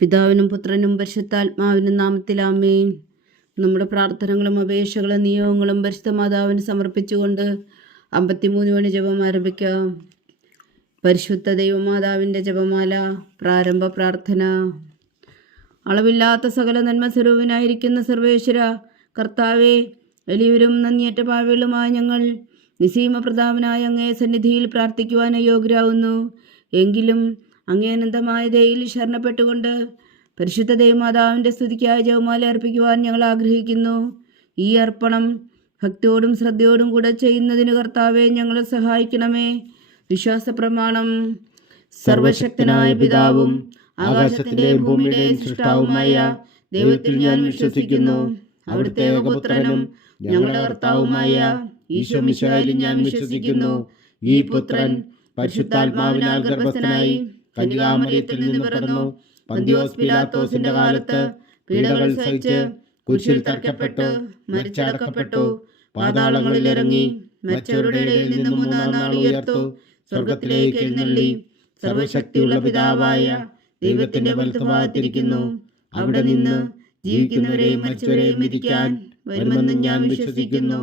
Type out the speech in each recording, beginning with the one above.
പിതാവിനും പുത്രനും പരിശുദ്ധാത്മാവിനും നാമത്തിൽ ആമേൻ. നമ്മുടെ പ്രാർത്ഥനകളും അപേക്ഷകളും നിയോഗങ്ങളും പരിശുദ്ധ മാതാവിന് സമർപ്പിച്ചുകൊണ്ട് 53 മണി ജപം ആരംഭിക്കാം. പരിശുദ്ധ ദൈവമാതാവിൻ്റെ ജപമാല. പ്രാരംഭ പ്രാർത്ഥന. അളവില്ലാത്ത സകല നന്മ സ്വരൂപനായിരിക്കുന്ന സർവേശ്വര കർത്താവെ, വലിയവരും നന്ദിയേറ്റ പാവികളുമായ ഞങ്ങൾ നിസീമ പ്രതാപനായ അങ്ങേ സന്നിധിയിൽ പ്രാർത്ഥിക്കുവാൻ യോഗ്യരാകുന്നു. എങ്കിലും അങ്ങേ അനന്തമായ ദയയിൽ ശരണപ്പെട്ടുകൊണ്ട് പരിശുദ്ധ ദൈവമാതാവിൻ്റെ സ്തുതിക്കായി ജപമാല അർപ്പിക്കുവാൻ ഞങ്ങൾ ആഗ്രഹിക്കുന്നു. ഈ അർപ്പണം ഭക്തിയോടും ശ്രദ്ധയോടും കൂടെ ചെയ്യുന്നതിന് കർത്താവെ ഞങ്ങളെ സഹായിക്കണമേ. വിശ്വാസ പ്രമാണം. സർവശക്തനായ പിതാവും ആകാശത്തിന്റെയും ഭൂമിയുടെയും സൃഷ്ടാവുമായ ദൈവത്തിൽ ഞാൻ വിശ്വസിക്കുന്നു. അവിടുത്തെ ഏകപുത്രനും ഞങ്ങളുടെ കർത്താവുമായ ഈശോ മിശിഹായിൽ ഞാൻ വിശ്വസിക്കുന്നു. ഈ പുത്രൻ പരിശുദ്ധാത്മാവിനാൽ ഗർഭസ്ഥനായി കന്യകാമറിയത്തിൽ നിന്ന് പിറന്നു. പന്തിയോസ് പിലാത്തോസിന്റെ കാലത്ത് പീഡകൾ സഹിച്ച് കുരിശിൽ തറയ്ക്കപ്പെട്ടു, മരിച്ചടക്കപ്പെട്ടു, പാതാളങ്ങളിൽ ഇറങ്ങി, മരിച്ചവരുടെ ഇടയിൽ നിന്ന് മൂന്നാം നാൾ ഉയർത്തു, സ്വർഗത്തിലേക്ക് എഴുന്നള്ളി, സർവശക്തിയുള്ള പിതാവായ ദൈവത്തിന്റെ വലത്തുഭാഗത്തിരിക്കുന്നു. അവിടെ നിന്ന് ജീവിക്കുന്നവരെയും മരിച്ചവരെയും വിധിക്കാൻ വരുമെന്ന് ഞാൻ വിശ്വസിക്കുന്നു.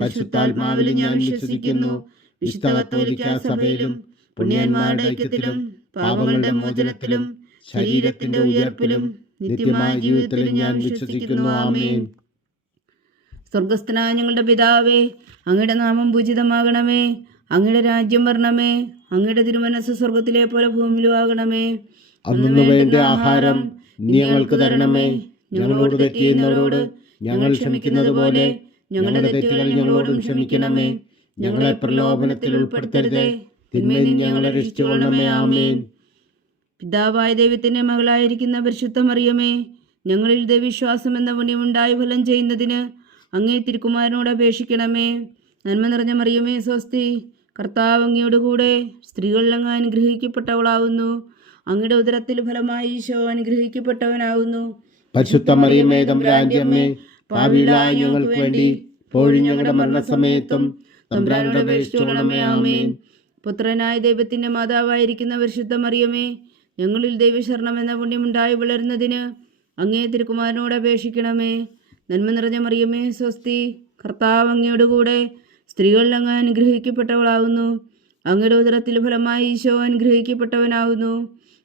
പരിശുദ്ധാത്മാവിൽ ഞാൻ വിശ്വസിക്കുന്നു. വിശുദ്ധ കത്തോലിക്കാ സഭയിലും പുണ്യന്മാരുടെ ഐക്യത്തിലും പാപങ്ങളുടെ മോചനത്തിലും ശരീരത്തിന്റെ ഉയർപ്പിലും നിത്യമായ ജീവിതത്തിലും ഞാൻ വിശ്വസിക്കുന്നു. ആമേൻ. സ്വർഗസ്ഥനായ ഞങ്ങളുടെ പിതാവേ, അങ്ങയുടെ നാമം പൂജിതമാകണമേ. അങ്ങയുടെ രാജ്യം വരണമേ. അങ്ങയുടെ തിരുമനസ്സ് സ്വർഗത്തിലെ പോലെ ഭൂമിയിലും ആകണമേ. അന്നു വേണ്ട ആഹാരം ഞങ്ങൾക്ക് തരണമേ. ഞങ്ങളോട് തെറ്റ് ചെയ്യുന്നവരോട് ഞങ്ങൾ ക്ഷമിക്കുന്നത് പോലെ ഞങ്ങളുടെ തെറ്റുകൾ ഞങ്ങളോടും ക്ഷമിക്കണമേ. ഞങ്ങളെ പ്രലോഭനത്തിൽ ഉൾപ്പെടുത്തരുതേ, തിന്മയിൽ ഞങ്ങളെ രക്ഷിച്ചുകൊള്ളണമേ. ആമേൻ. പിതാവായ ദൈവത്തിന്റെ മകളായിരിക്കുന്ന പരിശുദ്ധ മറിയമേ, ഞങ്ങളിൽ ദൈവവിശ്വാസം എന്ന പുണ്യമുണ്ടായി ഫലം ചെയ്യുന്നതിന് അങ്ങേ തിരുക്കുമാരനോട് അപേക്ഷിക്കണമേ. നന്മ നിറഞ്ഞ മറിയമേ സ്വസ്തി, കർത്താവ് അങ്ങയോട് കൂടെ സ്ത്രീകളിൽ അങ്ങ് അനുഗ്രഹിക്കപ്പെട്ടവളാകുന്നു. അങ്ങയുടെ ഉദരത്തിൽ ഫലമായി ഈശോ അനുഗ്രഹിക്കപ്പെട്ടവനാകുന്നു. പരിശുദ്ധ മറിയമേ തമ്പുരാന്റെ അമ്മേ, പാപികളായ ഞങ്ങൾക്ക് വേണ്ടി ഇപ്പോഴും ഞങ്ങളുടെ മരണസമയത്തും തമ്പുരാനോട് അപേക്ഷിച്ചുകൊള്ളണമേ. ആമേൻ. പുത്രനായ ദൈവത്തിന്റെ മാതാവായിരിക്കുന്ന പരിശുദ്ധ മറിയമേ, ഞങ്ങളിൽ ദൈവശരണം എന്ന പുണ്യമുണ്ടായി വളരുന്നതിന് അങ്ങേ തിരുക്കുമാരനോട് അപേക്ഷിക്കണമേ. നന്മ നിറഞ്ഞ മറിയമേ സ്വസ്തി, കർത്താവ് അങ്ങയോട് കൂടെ സ്ത്രീകളിൽ അങ്ങ് അനുഗ്രഹിക്കപ്പെട്ടവളാകുന്നു. അങ്ങയുടെ ഉദരത്തിൽ ഫലമായി ഈശോ അനുഗ്രഹിക്കപ്പെട്ടവനാകുന്നു.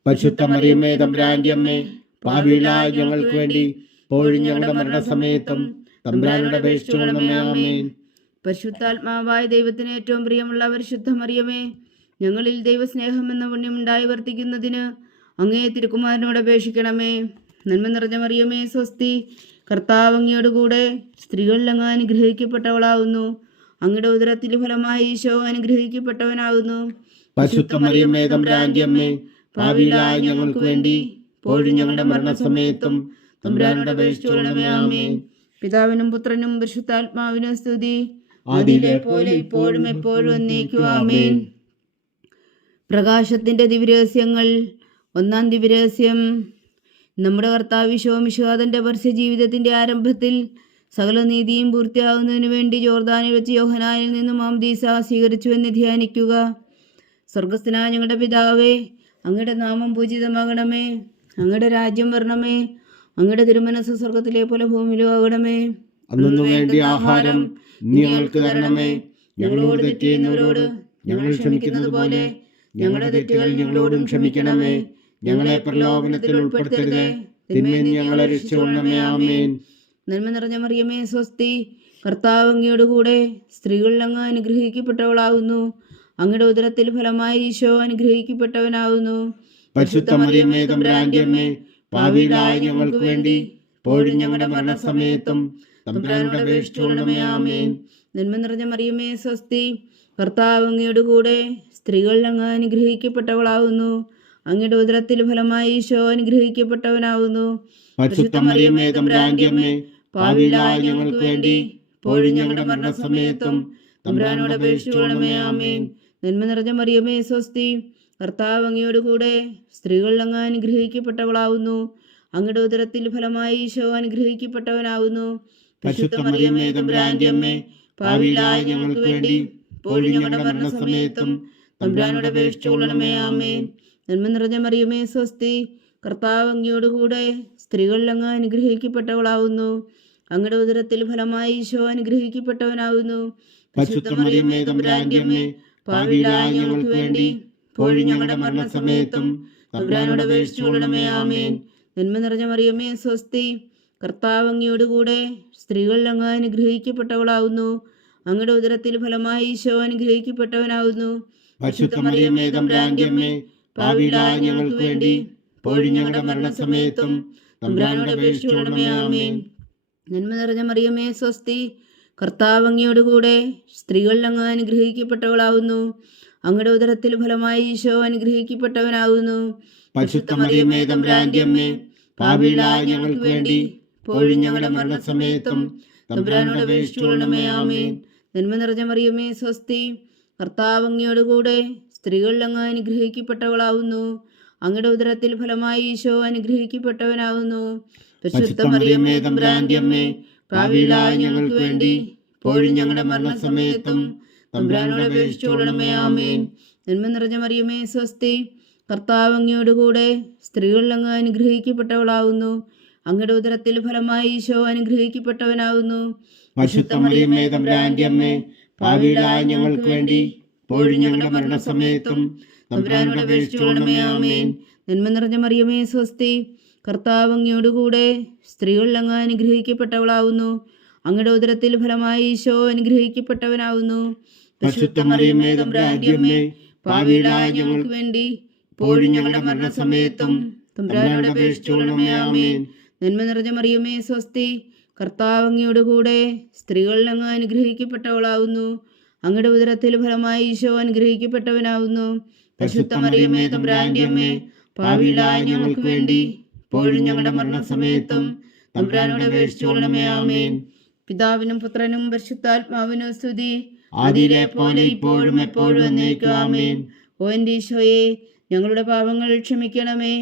പരിശുദ്ധ മറിയമേ തമ്പുരാന്റെ അമ്മേ, പാപികളായ ഞങ്ങൾക്ക് വേണ്ടി ഇപ്പോഴും ഞങ്ങളുടെ മരണസമയത്തും തമ്പുരാനോട് അപേക്ഷിച്ചുകൊള്ളണമേ. ആമേൻ. പരിശുദ്ധാത്മാവായ ദൈവത്തിന് ഏറ്റവും പ്രിയമുള്ള പരിശുദ്ധ മറിയമേ, ഞങ്ങളിൽ ദൈവസ്നേഹം എന്ന പുണ്യമുണ്ടായി വർത്തിക്കുന്നതിന് അങ്ങേ തിരുക്കുമാരനോട് അപേക്ഷിക്കണമേ. നന്മ നിറഞ്ഞ മറിയമേ സ്വസ്തി, കർത്താവ് അങ്ങയോട് കൂടെ സ്ത്രീകളിൽ അങ്ങ് അനുഗ്രഹിക്കപ്പെട്ടവളാകുന്നു. അങ്ങയുടെ ഉദരത്തിൽ ഫലമായി ഈശോ അനുഗ്രഹിക്കപ്പെട്ടവനാകുന്നു. പരിശുദ്ധ മറിയമേ തമ്പുരാന്റെ അമ്മേ, പാപികളായ ഞങ്ങൾക്ക് വേണ്ടി ഇപ്പോഴും ഞങ്ങളുടെ മരണസമയത്തും തമ്പുരാനോട് അപേക്ഷിച്ചുകൊള്ളണമേ. ആമേൻ. പിതാവിനും പുത്രനും പരിശുദ്ധാത്മാവിനും സ്തുതി, ആദിയിലെ പോലെ ഇപ്പോഴും എപ്പോഴും എന്നേക്കും. ആമേൻ. പ്രകാശത്തിന്റെ ദിവ്യരഹസ്യങ്ങൾ. ഒന്നാം ദിവ്യരഹസ്യം. നമ്മുടെ കർത്താവ് ഈശോ മിശിഹാ തന്റെ പരസ്യ ജീവിതത്തിന്റെ ആരംഭത്തിൽ സകല നീതിയും പൂർത്തിയാകുന്നതിന് വേണ്ടി ജോർദാനിൽ വെച്ച് യോഹന്നാനിൽ നിന്നും മാമോദീസ സ്വീകരിച്ചുവെന്ന് ധ്യാനിക്കുക. സ്വർഗസ്ഥനായ ഞങ്ങളുടെ പിതാവേ, അങ്ങയുടെ നാമം പൂജിതമാകണമേ. അങ്ങയുടെ രാജ്യം വരണമേ. അങ്ങയുടെ തിരുമനസ്സ് സ്വർഗത്തിലെ പോലെ ഭൂമിയിലും ആകണമേ. അന്നു വേണ്ട ആഹാരം ഞങ്ങൾക്ക് തരണമേ. ഞങ്ങളോട് തെറ്റ് ചെയ്യുന്നവരോട് ഞങ്ങൾ ക്ഷമിക്കുന്നത് പോലെ ഞങ്ങളുടെ തെറ്റുകൾ ഞങ്ങളോടും ക്ഷമിക്കണമേ. ഞങ്ങളെ പ്രലോഭനത്തിൽ ഉൾപ്പെടുത്തരുതേ, തിന്മയിൽ ഞങ്ങളെ രക്ഷിച്ചുകൊള്ളണമേ. ആമേൻ. നന്മ നിറഞ്ഞ മറിയമേ സ്വസ്തി, കർത്താവ് അങ്ങയോട് കൂടെ സ്ത്രീകളിൽ അങ്ങ് അനുഗ്രഹിക്കപ്പെട്ടവളാകുന്നു. അങ്ങയുടെ ഉദരത്തിൽ ഫലമായി ഈശോ അനുഗ്രഹിക്കപ്പെട്ടവനാകുന്നു. പരിശുദ്ധ മറിയമേ തമ്പുരാന്റെ അമ്മേ, പാപികളായ ഞങ്ങൾക്ക് വേണ്ടി ഇപ്പോഴും ഞങ്ങളുടെ മരണസമയത്തും തമ്പുരാനോട് അപേക്ഷിച്ചുകൊള്ളണമേ. ആമേൻ. നന്മ നിറഞ്ഞ മറിയമേ സ്വസ്തി, കർത്താവ് അങ്ങയോട് കൂടെ സ്ത്രീകളിൽ അങ്ങ് അനുഗ്രഹിക്കപ്പെട്ടവളാകുന്നു. അങ്ങയുടെ ഉദരത്തിൽ ഫലമായി ഈശോ അനുഗ്രഹിക്കപ്പെട്ടവനാകുന്നു. പരിശുദ്ധ മറിയമേ തമ്പുരാന്റെ അമ്മേ, പാപികളായ ഞങ്ങൾക്ക് വേണ്ടി ഇപ്പോഴും ഞങ്ങളുടെ മരണസമയത്തും തമ്പുരാനോട് അപേക്ഷിച്ചുകൊള്ളണമേ. ആമേൻ. നന്മ നിറഞ്ഞ മറിയമേ സ്വസ്തി, കർത്താവ് അങ്ങയോട് കൂടെ സ്ത്രീകളിൽ അങ്ങ് അനുഗ്രഹിക്കപ്പെട്ടവളാകുന്നു. അങ്ങയുടെ ഉദരത്തിൽ ഫലമായി ഈശോ അനുഗ്രഹിക്കപ്പെട്ടവനാകുന്നു. പരിശുദ്ധ മറിയമേ തമ്പുരാന്റെ അമ്മേ, പാപികളായ ഞങ്ങൾക്ക് വേണ്ടി ഇപ്പോഴും ഞങ്ങളുടെ മരണസമയത്തും തമ്പുരാനോട് അപേക്ഷിച്ചുകൊള്ളണമേ. ആമേൻ. നന്മ നിറഞ്ഞ മറിയമേ സ്വസ്തി, കർത്താവ് അങ്ങയോടുകൂടെ സ്ത്രീകളിൽ അങ്ങ് അനുഗ്രഹിക്കപ്പെട്ടവളാവുന്നു. അങ്ങയുടെ ഉദരത്തിൽ ഫലമായി ഈശോ അനുഗ്രഹിക്കപ്പെട്ടവനാവുന്നു. പരിശുദ്ധ മറിയമേ തമ്പുരാന്റെ അമ്മേ, പാപികളായ ഞങ്ങൾക്ക് വേണ്ടി ഇപ്പോഴും ഞങ്ങളുടെ മരണസമയത്തും തമ്പുരാനോട് അപേക്ഷിച്ചുകൊള്ളണമേ. ആമേൻ. നന്മ നിറഞ്ഞ മറിയമേ സ്വസ്തി, കർത്താവ് അങ്ങയോടുകൂടെ സ്ത്രീകളിൽ അങ്ങ് അനുഗ്രഹിക്കപ്പെട്ടവളാവുന്നു. അങ്ങയുടെ ഉദരത്തിൽ ഫലമായി ഈശോ അനുഗ്രഹിക്കപ്പെട്ടവനാവുന്നു. പരിശുദ്ധ മറിയമേ തമ്പുരാന്റെ അമ്മേ, പാപികളായ ഞങ്ങൾക്ക് വേണ്ടി ഇപ്പോഴും ഞങ്ങളുടെ മരണസമയത്തും തമ്പുരാനോട് അപേക്ഷിച്ചുകൊള്ളണമേ. ആമേൻ. നന്മ നിറഞ്ഞ മറിയമേ സ്വസ്തി, കർത്താവ് അങ്ങയോടുകൂടെ സ്ത്രീകളിൽ അങ്ങ് അനുഗ്രഹിക്കപ്പെട്ടവളാവുന്നു. അങ്ങയുടെ ഉദരത്തിൽ ഫലമായി ഈശോ അനുഗ്രഹിക്കപ്പെട്ടവനാവുന്നു. പരിശുദ്ധ മറിയമേ തമ്പുരാന്റെ അമ്മേ, പാപികളായ ഞങ്ങൾക്ക് വേണ്ടി ഇപ്പോഴും ഞങ്ങളുടെ മരണസമയത്തും തമ്പുരാനോട് അപേക്ഷിച്ചുകൊള്ളണമേ. ആമേൻ. നന്മ നിറഞ്ഞ മറിയമേ സ്വസ്തി, കർത്താവ് അങ്ങയോടുകൂടെ സ്ത്രീകളിൽ അങ്ങ് അനുഗ്രഹിക്കപ്പെട്ടവളാവുന്നു. അങ്ങയുടെ ഉദരത്തിൽ ഫലമായി ഈശോ അനുഗ്രഹിക്കപ്പെട്ടവനാവുന്നു. പരിശുദ്ധ മറിയമേ തമ്പുരാന്റെ അമ്മേ, പാപികളായ ഞങ്ങൾക്ക് വേണ്ടി ഇപ്പോഴും ഞങ്ങളുടെ മരണസമയത്തും തമ്പുരാനോട് അപേക്ഷിച്ചുകൊള്ളണമേ. ആമേൻ. നന്മ നിറഞ്ഞ മറിയമേ സ്വസ്തി, കർത്താവ് അങ്ങയോടുകൂടെ സ്ത്രീകളിൽ അങ്ങ് അനുഗ്രഹിക്കപ്പെട്ടവളാവുന്നു. അങ്ങയുടെ ഉദരത്തിൽ ഫലമായി ഈശോ അനുഗ്രഹിക്കപ്പെട്ടവനാവുന്നു. പരിശുദ്ധ മറിയമേ തമ്പുരാന്റെ അമ്മേ, പാപികളായ ഞങ്ങൾക്ക് വേണ്ടി ഇപ്പോഴും ഞങ്ങളുടെ മരണസമയത്തും തമ്പുരാനോട് അപേക്ഷിച്ചുകൊള്ളണമേ. ആമേൻ. നന്മ നിറഞ്ഞ മറിയമേ സ്വസ്തി, കർത്താവ് അങ്ങയോടുകൂടെ സ്ത്രീകളിൽ അങ്ങ് അനുഗ്രഹിക്കപ്പെട്ടവളാവുന്നു. അങ്ങയുടെ ഉദരത്തിൽ ഫലമായി ഈശോ അനുഗ്രഹിക്കപ്പെട്ടവനാവുന്നു. പരിശുദ്ധ മറിയമേ തമ്പുരാന്റെ അമ്മേ, പാപികളായ ഞങ്ങൾക്ക് വേണ്ടി ഇപ്പോഴും ഞങ്ങളുടെ മരണസമയത്തും തമ്പുരാനോട് അപേക്ഷിച്ചുകൊള്ളണമേ. ആമേൻ. നന്മ നിറഞ്ഞ മറിയമേ സ്വസ്തി, കർത്താവ് അങ്ങയോടുകൂടെ സ്ത്രീകളിൽ അങ്ങ് അനുഗ്രഹിക്കപ്പെട്ടവളാവുന്നു. അങ്ങയുടെ ഉദരത്തിൽ ഫലമായി ഈശോ അനുഗ്രഹിക്കപ്പെട്ടവനാവുന്നു. പരിശുദ്ധ മറിയമേ തമ്പുരാന്റെ അമ്മേ, പാപികളായ ഞങ്ങൾക്ക് വേണ്ടി ഇപ്പോഴും ഞങ്ങളുടെ മരണസമയത്തും തമ്പുരാനോട് അപേക്ഷിച്ചുകൊള്ളണമേ. ആമേൻ. പിതാവിനും പുത്രനും പരിശുദ്ധാത്മാവിനും സ്തുതി, ആദിയിലെ പോലെ ഇപ്പോഴും എപ്പോഴും എന്നേക്കും. ആമേൻ. ഓ എൻ്റെ ഈശോയെ, ഞങ്ങളുടെ പാപങ്ങൾ ക്ഷമിക്കണമേ.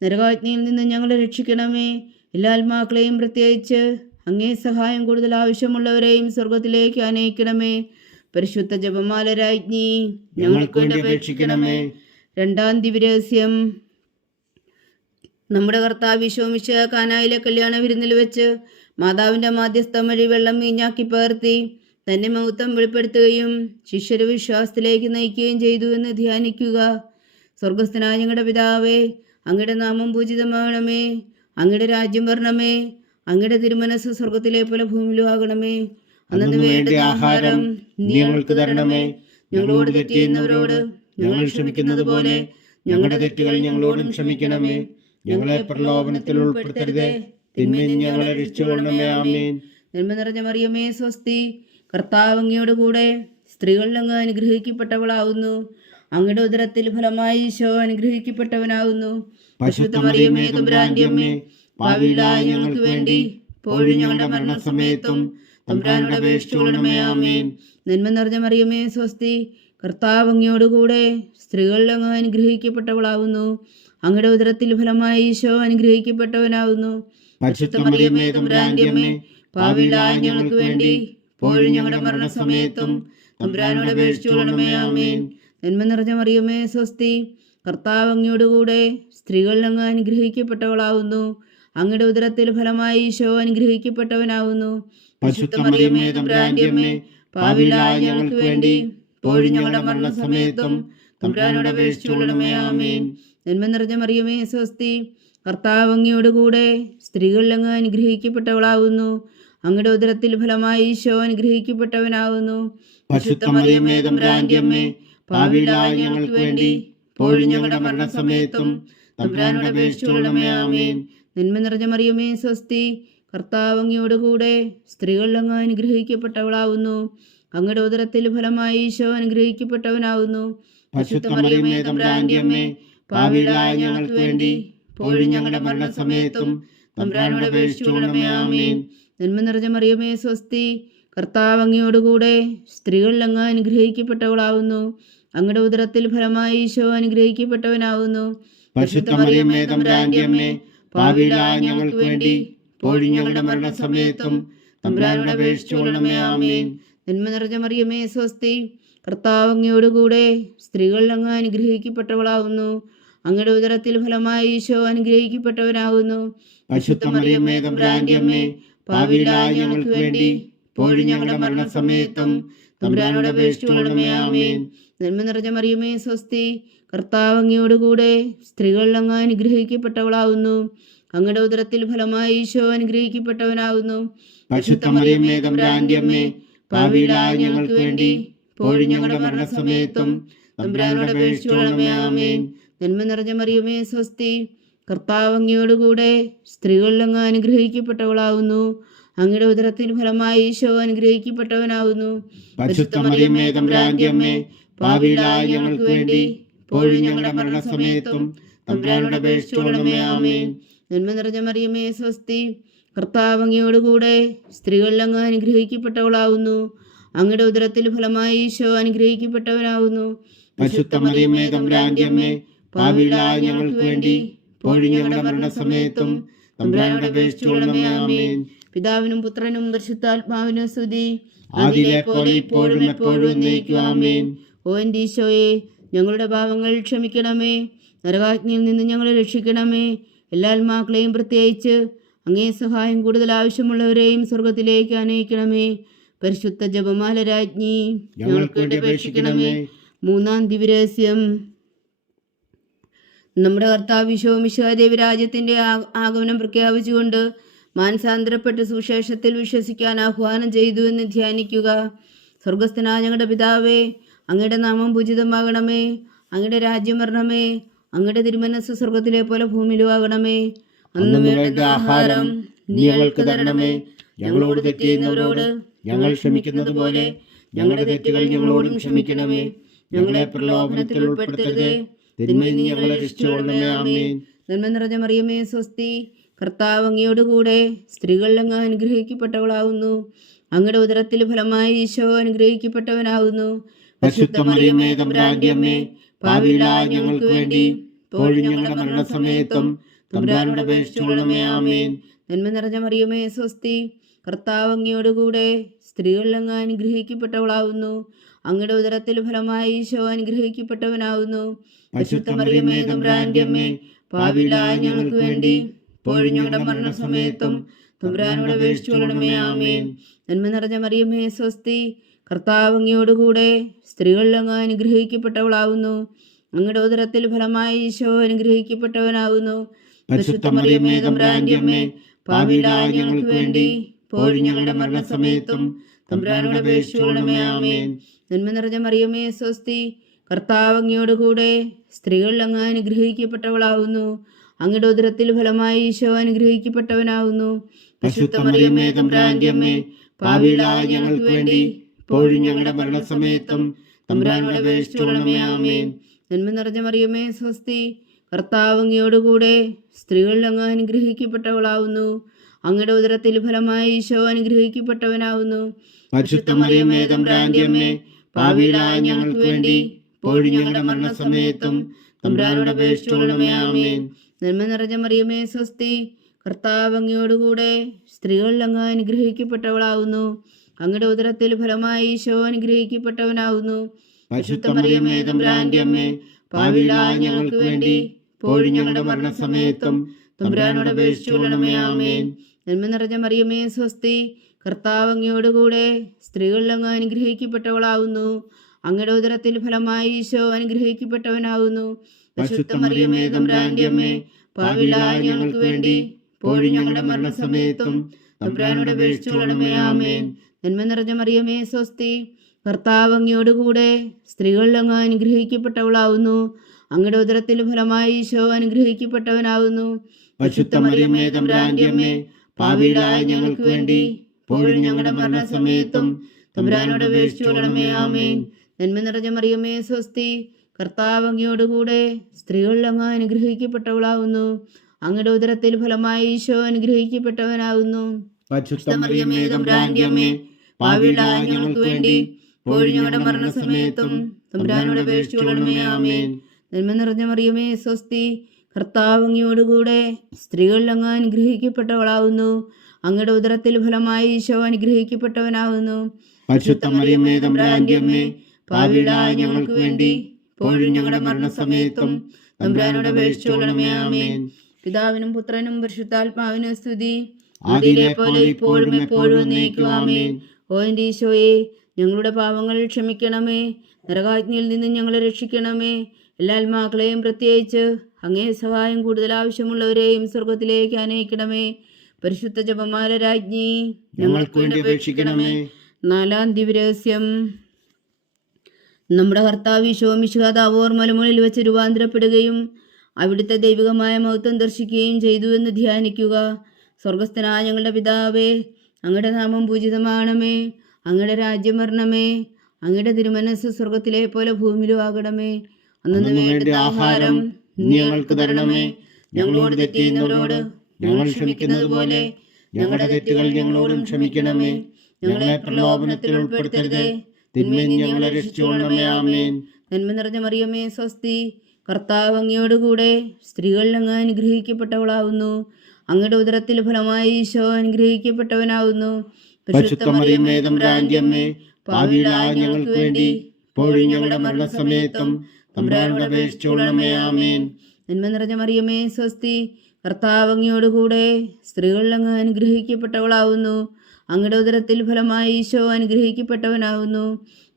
നരകാഗ്നിയിൽ നിന്ന് ഞങ്ങളെ രക്ഷിക്കണമേ. എല്ലാ ആത്മാക്കളെയും പ്രത്യേകിച്ച് അങ്ങേ സഹായം കൂടുതൽ ആവശ്യമുള്ളവരെയും സ്വർഗത്തിലേക്ക് അനയിക്കണമേ. പരിശുദ്ധ ജപമാല രാജ്ഞി, ഞങ്ങൾക്ക് വേണ്ടി അപേക്ഷിക്കണമേ. രണ്ടാം ദിവ്യരഹസ്യം. നമ്മുടെ കർത്താവ് ഈശോ മിശിഹാ കാനായിലെ കല്യാണ വിരുന്നിൽ വെച്ച് മാതാവിൻ്റെ മാധ്യസ്ഥം വഴി വെള്ളം വീഞ്ഞാക്കി പകർത്തി തന്നെ മഹത്വം വെളിപ്പെടുത്തുകയും ശിഷ്യരെ വിശ്വാസത്തിലേക്ക് നയിക്കുകയും ചെയ്തു എന്ന് ധ്യാനിക്കുക. സ്വർഗസ്ഥനായ ഞങ്ങളുടെ പിതാവേ, അങ്ങയുടെ നാമം പൂജിതമാകണമേ. അങ്ങയുടെ രാജ്യം വരണമേ. അങ്ങയുടെ തിരുമനസ് സ്വർഗത്തിലെ പോലെ ഭൂമിയിലും ആകണമേ. അന്നു വേണ്ട ആഹാരം ഞങ്ങൾക്ക് തരണമേ. ഞങ്ങളോട് തെറ്റ് ചെയ്യുന്നവരോട് ഞങ്ങൾ ക്ഷമിക്കുന്നത് പോലെ ഞങ്ങളുടെ തെറ്റുകൾ ഞങ്ങളോടും ക്ഷമിക്കണമേ. ഞങ്ങളെ പ്രലോഭനത്തിൽ ഉൾപ്പെടുത്തരുതേ, തിന്മയിൽ നിന്ന് ഞങ്ങളെ രക്ഷിച്ചുകൊള്ളണമേ. ആമേൻ. നന്മ നിറഞ്ഞ മറിയമേ സ്വസ്തി, കർത്താവ് അങ്ങയോടുകൂടെ സ്ത്രീകളിൽ അങ്ങ് അനുഗ്രഹിക്കപ്പെട്ടവളാവുന്നു. അങ്ങയുടെ ഉദരത്തിൽ ഫലമായി ഈശോ അനുഗ്രഹിക്കപ്പെട്ടവനാവുന്നു. പരിശുദ്ധ മറിയമേ തമ്പുരാന്റെ അമ്മേ, പാപികളായ ഞങ്ങൾക്ക് വേണ്ടി ഇപ്പോഴും ഞങ്ങളുടെ മരണസമയത്തും തമ്പുരാനോട് അപേക്ഷിച്ചുകൊള്ളണമേ. ആമേൻ. നന്മ നിറഞ്ഞ മറിയമേ സ്വസ്തി, കർത്താവ് അങ്ങയോടുകൂടെ സ്ത്രീകളിൽ അങ്ങ് അനുഗ്രഹിക്കപ്പെട്ടവളാവുന്നു. അങ്ങയുടെ ഉദരത്തിൽ ഫലമായി ഈശോ അനുഗ്രഹിക്കപ്പെട്ടവനാവുന്നു. പരിശുദ്ധ മറിയമേ തമ്പുരാന്റെ അമ്മേ, പാപികളായ ഞങ്ങൾക്ക് വേണ്ടി ഇപ്പോഴും ഞങ്ങളുടെ മരണസമയത്തും തമ്പുരാനോട് അപേക്ഷിച്ചുകൊള്ളണമേ. ആമേൻ. നന്മ നിറഞ്ഞ മറിയമേ സ്വസ്തി, കർത്താവ് അങ്ങയോടുകൂടെ സ്ത്രീകളിൽ അങ്ങ് അനുഗ്രഹിക്കപ്പെട്ടവളാവുന്നു. അങ്ങയുടെ ഉദരത്തിൽ ഫലമായി ഈശോ അനുഗ്രഹിക്കപ്പെട്ടവനാവുന്നു. പരിശുദ്ധ മറിയമേ തമ്പുരാന്റെ അമ്മേ, പാപികളായ ഞങ്ങൾക്ക് വേണ്ടി ഇപ്പോഴും ഞങ്ങളുടെ മരണസമയത്തും തമ്പുരാനോട് അപേക്ഷിച്ചുകൊള്ളണമേ. ആമേൻ. നന്മ നിറഞ്ഞ മറിയമേ സ്വസ്തി, കർത്താവ് അങ്ങയോടുകൂടെ സ്ത്രീകളിൽ അങ്ങ് അനുഗ്രഹിക്കപ്പെട്ടവളാവുന്നു. അങ്ങയുടെ ഉദരത്തിൽ ഫലമായി ഈശോ അനുഗ്രഹിക്കപ്പെട്ടവനാവുന്നു. പരിശുദ്ധ മറിയമേ തമ്പുരാന്റെ അമ്മേ, പാപികളായ ഞങ്ങൾക്ക് വേണ്ടി ഇപ്പോഴും ഞങ്ങളുടെ മരണസമയത്തും തമ്പുരാനോട് അപേക്ഷിച്ചുകൊള്ളണമേ. ആമേൻ. നന്മ നിറഞ്ഞ മറിയമേ സ്വസ്തി, കർത്താവ് അങ്ങയോടുകൂടെ സ്ത്രീകളിൽ അങ്ങ് അനുഗ്രഹിക്കപ്പെട്ടവളാവുന്നു. അങ്ങയുടെ ഉദരത്തിൽ ഫലമായി ഈശോ അനുഗ്രഹിക്കപ്പെട്ടവനാവുന്നു. പരിശുദ്ധ മറിയമേ തമ്പുരാന്റെ അമ്മേ, പാപികളായ ഞങ്ങൾക്ക് വേണ്ടി ഇപ്പോഴും ഞങ്ങളുടെ മരണസമയത്തും തമ്പുരാനോട് അപേക്ഷിച്ചുകൊള്ളണമേ. ആമേൻ. നന്മ നിറഞ്ഞ മറിയമേ സ്വസ്തി, കർത്താവ് അങ്ങയോടുകൂടെ സ്ത്രീകളിൽ അങ്ങ് അനുഗ്രഹിക്കപ്പെട്ടവളാവുന്നു. അങ്ങയുടെ ഉദരത്തിൽ ഫലമായി ഈശോ അനുഗ്രഹിക്കപ്പെട്ടവനാവുന്നു. പരിശുദ്ധ മറിയമേ തമ്പുരാന്റെ അമ്മേ, പാപികളായ ഞങ്ങൾക്ക് വേണ്ടി ഇപ്പോഴും ഞങ്ങളുടെ മരണസമയത്തും തമ്പുരാനോട് അപേക്ഷിച്ചുകൊള്ളണമേ. ആമേൻ. നന്മ നിറഞ്ഞ മറിയമേ സ്വസ്തി, കർത്താവ് അങ്ങയോടുകൂടെ സ്ത്രീകളിൽ അങ്ങ് അനുഗ്രഹിക്കപ്പെട്ടവളാവുന്നു. അങ്ങയുടെ ഉദരത്തിൽ ഫലമായി ഈശോ അനുഗ്രഹിക്കപ്പെട്ടവനാകുന്നു. പരിശുദ്ധ മറിയമേ തമ്പുരാന്റെ അമ്മേ, പാപികളായ ഞങ്ങൾക്ക് വേണ്ടി ഇപ്പോഴും ഞങ്ങളുടെ മരണസമയത്തും തമ്പുരാനോട് അപേക്ഷിച്ചുകൊള്ളണമേ. ആമേൻ. നന്മ നിറഞ്ഞ മറിയമേ സ്വസ്തി, കർത്താവ് അങ്ങയോടുകൂടെ സ്ത്രീകൾ അങ്ങ് അനുഗ്രഹിക്കപ്പെട്ടവളാകുന്നു. അങ്ങയുടെ ഉദരത്തിൽ ഫലമായി ഈശോ അനുഗ്രഹിക്കപ്പെട്ടവനാകുന്നു. പരിശുദ്ധ മറിയമേ തമ്പുരാന്റെ അമ്മേ, പാപികളായ ഞങ്ങൾക്ക് വേണ്ടി ഇപ്പോഴും ഞങ്ങളുടെ മരണസമയത്തും തമ്പുരാനോട് അപേക്ഷിച്ചുകൊള്ളണമേ. ആമേൻ. നന്മ നിറഞ്ഞ മറിയമേ സ്വസ്തി, കർത്താവ് അങ്ങയോടുകൂടെ സ്ത്രീകൾ അങ്ങ് അനുഗ്രഹിക്കപ്പെട്ടവളാകുന്നു. അങ്ങയുടെ ഉദരത്തിൽ ഫലമായി ഈശോ അനുഗ്രഹിക്കപ്പെട്ടവനാകുന്നു. പരിശുദ്ധ മറിയമേ തമ്പുരാന്റെ അമ്മേ, പാപികളായ ഞങ്ങൾക്ക് വേണ്ടി ഇപ്പോഴും ഞങ്ങളുടെ മരണസമയത്തും തമ്പുരാനോട് അപേക്ഷിച്ചുകൊള്ളണമേ. ആമേൻ. നന്മ നിറഞ്ഞ മറിയമേ സ്വസ്തി, കർത്താവ് അങ്ങയോടുകൂടെ സ്ത്രീകൾ അങ്ങ് അനുഗ്രഹിക്കപ്പെട്ടവളാകുന്നു. അങ്ങയുടെ ഉദരത്തിൽ ഫലമായി ഈശോ അനുഗ്രഹിക്കപ്പെട്ടവനാകുന്നു. പരിശുദ്ധ മറിയമേ തമ്പുരാന്റെ അമ്മേ, പാപികളായ ഞങ്ങൾക്ക് വേണ്ടി ഇപ്പോഴും ഞങ്ങളുടെ മരണസമയത്തും തമ്പുരാനോട് അപേക്ഷിച്ചുകൊള്ളണമേ. ആമേൻ. പിതാവിനും പുത്രനും പരിശുദ്ധാത്മാവിനും സ്തുതി, ആദിയിലെ പോലെ ഇപ്പോഴും എപ്പോഴും എന്നേക്കും. ആമേൻ. ഓ എൻ്റെ ഈശോയെ, ഞങ്ങളുടെ പാപങ്ങൾ ക്ഷമിക്കണമേ, നരകാഗ്നിയിൽ നിന്ന് ഞങ്ങളെ രക്ഷിക്കണമേ. എല്ലാ ആത്മാക്കളെയും പ്രത്യേകിച്ച് അങ്ങേ സഹായം കൂടുതൽ ആവശ്യമുള്ളവരെയും സ്വർഗത്തിലേക്ക് അനയിക്കണമേ. പരിശുദ്ധ ജപമാല രാജ്ഞി, ഞങ്ങൾക്ക് വേണ്ടി അപേക്ഷിക്കണമേ. മൂന്നാം ദിവ്യരഹസ്യം. നമ്മുടെ കർത്താവ് ഈശോ മിശിഹാ ദൈവരാജ്യത്തിൻ്റെ ആഗമനം പ്രഖ്യാപിച്ചുകൊണ്ട് മാനസാന്തരപ്പെട്ട് സുവിശേഷത്തിൽ വിശ്വസിക്കാൻ ആഹ്വാനം ചെയ്തു എന്ന് ധ്യാനിക്കുക. സ്വർഗസ്ഥനായ ഞങ്ങളുടെ പിതാവേ, അങ്ങയുടെ നാമം പൂജിതമാകണമേ. അങ്ങയുടെ രാജ്യം വരണമേ. അങ്ങയുടെ തിരുമനസ്സ് സ്വർഗത്തിലെ പോലെ ഭൂമിയിലും ആകണമേ. അന്ന് വേണ്ട ആഹാരം നീ ഞങ്ങൾക്ക് തരണമേ. ഞങ്ങളോട് തെറ്റ് ചെയ്യുന്നവരോട് ഞങ്ങൾ ക്ഷമിക്കുന്നത് പോലെ ഞങ്ങളുടെ തെറ്റുകൾ ഞങ്ങളോടും ക്ഷമിക്കണമേ. ഞങ്ങളെ പ്രലോഭനത്തിൽ ഉൾപ്പെടുത്തരുതേ, തിന്മയിൽ നിന്ന് ഞങ്ങളെ രക്ഷിച്ചുകൊള്ളണമേ. ആമേൻ. നന്മ നിറഞ്ഞ മറിയമേ സ്വസ്തി, കർത്താവ് അങ്ങയോടുകൂടെ സ്ത്രീകൾ അങ്ങ് അനുഗ്രഹിക്കപ്പെട്ടവളാകുന്നു. അങ്ങയുടെ ഉദരത്തിൽ ഫലമായി ഈശോ അനുഗ്രഹിക്കപ്പെട്ടവനാകുന്നു. പരിശുദ്ധ മറിയമേ തമ്പുരാന്റെ അമ്മേ, പാപികളായ ഞങ്ങൾക്ക് വേണ്ടി ഇപ്പോഴും ഞങ്ങളുടെ മരണസമയത്തും തമ്പുരാനോട് അപേക്ഷിച്ചുകൊള്ളണമേ. ആമേൻ. നന്മ നിറഞ്ഞ മറിയമേ സ്വസ്തി, കർത്താവ് അങ്ങയോടുകൂടെ സ്ത്രീകൾ അങ്ങ് അനുഗ്രഹിക്കപ്പെട്ടവളാകുന്നു. അങ്ങയുടെ ഉദരത്തിൽ ഫലമായി ഈശോ അനുഗ്രഹിക്കപ്പെട്ടവനാകുന്നു. പരിശുദ്ധ മറിയമേ തമ്പുരാന്റെ അമ്മേ, പാപികളായ ഞങ്ങൾക്ക് വേണ്ടി ഇപ്പോഴും ഞങ്ങളുടെ മരണസമയത്തും തമ്പുരാനോട് അപേക്ഷിച്ചുകൊള്ളണമേ. ആമേൻ. നന്മ നിറഞ്ഞ മറിയമേ സ്വസ്തി, കർത്താവ് അങ്ങയോടുകൂടെ സ്ത്രീകൾ അങ്ങ് അനുഗ്രഹിക്കപ്പെട്ടവളാകുന്നു. അങ്ങയുടെ ഉദരത്തിൽ ഫലമായി ഈശോ അനുഗ്രഹിക്കപ്പെട്ടവനാകുന്നു. പരിശുദ്ധ മറിയമേ തമ്പുരാന്റെ അമ്മേ, പാപികളായ ഞങ്ങൾക്ക് വേണ്ടി ഇപ്പോഴും ഞങ്ങളുടെ മരണസമയത്തും തമ്പുരാനോട് അപേക്ഷിച്ചുകൊള്ളണമേ. ആമേൻ. നന്മ നിറഞ്ഞ മറിയമേ സ്വസ്തി, കർത്താവ് അങ്ങയോടുകൂടെ സ്ത്രീകൾ അങ്ങ് അനുഗ്രഹിക്കപ്പെട്ടവളാകുന്നു. അങ്ങയുടെ ഉദരത്തിൽ ഫലമായി ഈശോ അനുഗ്രഹിക്കപ്പെട്ടവനാകുന്നു. പരിശുദ്ധ മറിയമേ തമ്പുരാന്റെ അമ്മേ, പാപികളായ ഞങ്ങൾക്ക് വേണ്ടി ഇപ്പോഴും ഞങ്ങളുടെ മരണസമയത്തും തമ്പുരാനോട് അപേക്ഷിച്ചുകൊള്ളണമേ. ആമേൻ. നന്മ നിറഞ്ഞ മറിയമേ സ്വസ്തി, കർത്താവ് അങ്ങയോടുകൂടെ സ്ത്രീകൾ അങ്ങ് അനുഗ്രഹിക്കപ്പെട്ടവളാകുന്നു. അങ്ങയുടെ ഉദരത്തിൽ ഫലമായി ഈശോ അനുഗ്രഹിക്കപ്പെട്ടവനാകുന്നു. പരിശുദ്ധ മറിയമേ തമ്പുരാന്റെ അമ്മേ, പാപികളായ ഞങ്ങൾക്ക് വേണ്ടി ഇപ്പോഴും ഞങ്ങളുടെ മരണസമയത്തും തമ്പുരാനോട് അപേക്ഷിച്ചുകൊള്ളണമേ. ആമേൻ. നന്മ നിറഞ്ഞ മറിയമേ സ്വസ്തി, കർത്താവ് അങ്ങയോടുകൂടെ സ്ത്രീകൾ അങ്ങ് അനുഗ്രഹിക്കപ്പെട്ടവളാകുന്നു. അങ്ങയുടെ ഉദരത്തിൽ ഫലമായി ഈശോ അനുഗ്രഹിക്കപ്പെട്ടവനാകുന്നു. പരിശുദ്ധ മറിയമേ തമ്പുരാന്റെ അമ്മേ, പാപികളായ ഞങ്ങൾക്ക് വേണ്ടി ഇപ്പോഴും ഞങ്ങളുടെ മരണസമയത്തും തമ്പുരാനോട് അപേക്ഷിച്ചുകൊള്ളണമേ. ആമേൻ. നന്മ നിറഞ്ഞ മറിയമേ സ്വസ്തി, കർത്താവ് അങ്ങയോടുകൂടെ സ്ത്രീകൾ അങ്ങ് അനുഗ്രഹിക്കപ്പെട്ടവളാകുന്നു. അങ്ങയുടെ ഉദരത്തിൽ ഫലമായി ഈശോ അനുഗ്രഹിക്കപ്പെട്ടവനാകുന്നു. പരിശുദ്ധ മറിയമേ തമ്പുരാന്റെ അമ്മേ, പാപികളായ ഞങ്ങൾക്ക് വേണ്ടി ഇപ്പോഴും ഞങ്ങളുടെ മരണസമയത്തും തമ്പുരാനോട് അപേക്ഷിച്ചുകൊള്ളണമേ. ആമേൻ. നന്മ നിറഞ്ഞ മറിയമേ സ്വസ്തി, കർത്താവ് അങ്ങയോടുകൂടെ സ്ത്രീകൾ അങ്ങ് അനുഗ്രഹിക്കപ്പെട്ടവളാകുന്നു. അങ്ങയുടെ ഉദരത്തിൽ ഫലമായി ഈശോ അനുഗ്രഹിക്കപ്പെട്ടവനാകുന്നു. പരിശുദ്ധ മറിയമേ തമ്പുരാന്റെ അമ്മേ, പാപികളായ ഞങ്ങൾക്ക് വേണ്ടി ഇപ്പോഴും ഞങ്ങളുടെ മരണസമയത്തും തമ്പുരാനോട് അപേക്ഷിച്ചുകൊള്ളണമേ. ആമേൻ. നന്മ നിറഞ്ഞ മറിയമേ സ്വസ്തി, കർത്താവ് അങ്ങയോടുകൂടെ സ്ത്രീകൾ അങ്ങ് അനുഗ്രഹിക്കപ്പെട്ടവളാകുന്നു. അങ്ങയുടെ ഉദരത്തിൽ ഫലമായി ഈശോ അനുഗ്രഹിക്കപ്പെട്ടവനാകുന്നു. പരിശുദ്ധ മറിയമേ തമ്പുരാന്റെ അമ്മേ, പാപികളായ ഞങ്ങൾക്ക് വേണ്ടി ഇപ്പോഴും ഞങ്ങളുടെ മരണസമയത്തും തമ്പുരാനോട് അപേക്ഷിച്ചുകൊള്ളണമേ. ആമേൻ. നന്മ നിറഞ്ഞ മറിയമേ സ്വസ്തി, കർത്താവ് അങ്ങയോടുകൂടെ സ്ത്രീകൾ അങ്ങ് അനുഗ്രഹിക്കപ്പെട്ടവളാകുന്നു. അങ്ങയുടെ ഉദരത്തിൽ ഫലമായി ഈശോ അനുഗ്രഹിക്കപ്പെട്ടവനാകുന്നു. പരിശുദ്ധ മറിയമേ തമ്പുരാന്റെ അമ്മേ, പാപികളായ ഞങ്ങൾക്ക് വേണ്ടി ഇപ്പോഴും ഞങ്ങളുടെ മരണസമയത്തും തമ്പുരാനോട് അപേക്ഷിച്ചുകൊള്ളണമേ. ആമേൻ. പിതാവിനും പുത്രനും പരിശുദ്ധാത്മാവിനും സ്തുതി. ആദിയിലെ പോലെ ഇപ്പോഴും എപ്പോഴും എന്നേക്കും. ആമേൻ. ഓ എൻ്റെ ഈശോയെ, ഞങ്ങളുടെ പാപങ്ങൾ ക്ഷമിക്കണമേ. നരകാജ്ഞയിൽ നിന്ന് ഞങ്ങളെ രക്ഷിക്കണമേ. എല്ലാ ആത്മാക്കളെയും പ്രത്യേകിച്ച് അങ്ങേ സഹായം കൂടുതൽ ആവശ്യമുള്ളവരെയും സ്വർഗത്തിലേക്ക് അനയിക്കണമേ. പരിശുദ്ധ ജപമാല രാജ്ഞി, ഞങ്ങൾക്ക് വേണ്ടി അപേക്ഷിക്കണമേ. 4-ാം ദിവ്യരഹസ്യം. നമ്മുടെ കർത്താവ് ഈശോ മിശിഹാ താബോർ മലമുകളിൽ വെച്ച് രൂപാന്തരപ്പെടുകയും അവിടുത്തെ ദൈവികമായ മഹത്വം ദർശിക്കുകയും ചെയ്തു എന്ന് ധ്യാനിക്കുക. സ്വർഗസ്ഥനായ ഞങ്ങളുടെ പിതാവേ, അങ്ങയുടെ നാമം പൂജിതമാകണമേ. അങ്ങയുടെ രാജ്യം വരണമേ. അങ്ങയുടെ തിരുമനസ് സ്വർഗത്തിലെ പോലെ ഭൂമിയിലും ആകണമേ. അന്നു വേണ്ട ആഹാരം നീ ഞങ്ങൾക്ക് തരണമേ. ഞങ്ങളോട് തെറ്റ് ചെയ്യുന്നവരോട് ഞങ്ങൾ ക്ഷമിക്കുന്നത് പോലെ ഞങ്ങളുടെ തെറ്റുകൾ ഞങ്ങളോടും ക്ഷമിക്കണമേ. ഞങ്ങളെ പ്രലോഭനത്തിൽ ഉൾപ്പെടുത്തരുതേ, തിന്മയിൽ നിന്ന് ഞങ്ങളെ രക്ഷിച്ചുകൊള്ളണമേ. ആമേൻ. നന്മ നിറഞ്ഞ മറിയമേ, സ്വസ്തി. കർത്താവ് അങ്ങയോടുകൂടെ സ്ത്രീകളിൽ അങ്ങ് അനുഗ്രഹിക്കപ്പെട്ടവളാവുന്നു. അങ്ങയുടെ ഉദരത്തിൽ ഫലമായി ഈശോ അനുഗ്രഹിക്കപ്പെട്ടവനാവുന്നു. പരിശുദ്ധ മറിയമേ, തമ്പുരാന്റെ അമ്മേ, പാപികളായ ഞങ്ങൾക്ക് വേണ്ടി ഇപ്പോഴും ഞങ്ങളുടെ മരണസമയത്തും തമ്പുരാനോട് അപേക്ഷിച്ചുകൊള്ളണമേ. ആമേൻ. നന്മ നിറഞ്ഞ മറിയമേ, സ്വസ്തി. കർത്താവ് അങ്ങയോടുകൂടെ സ്ത്രീകളിൽ അങ്ങ് അനുഗ്രഹിക്കപ്പെട്ടവളാവുന്നു. അങ്ങയുടെ ഉദരത്തിൽ ഫലമായി ഈശോ അനുഗ്രഹിക്കപ്പെട്ടവനാവുന്നു.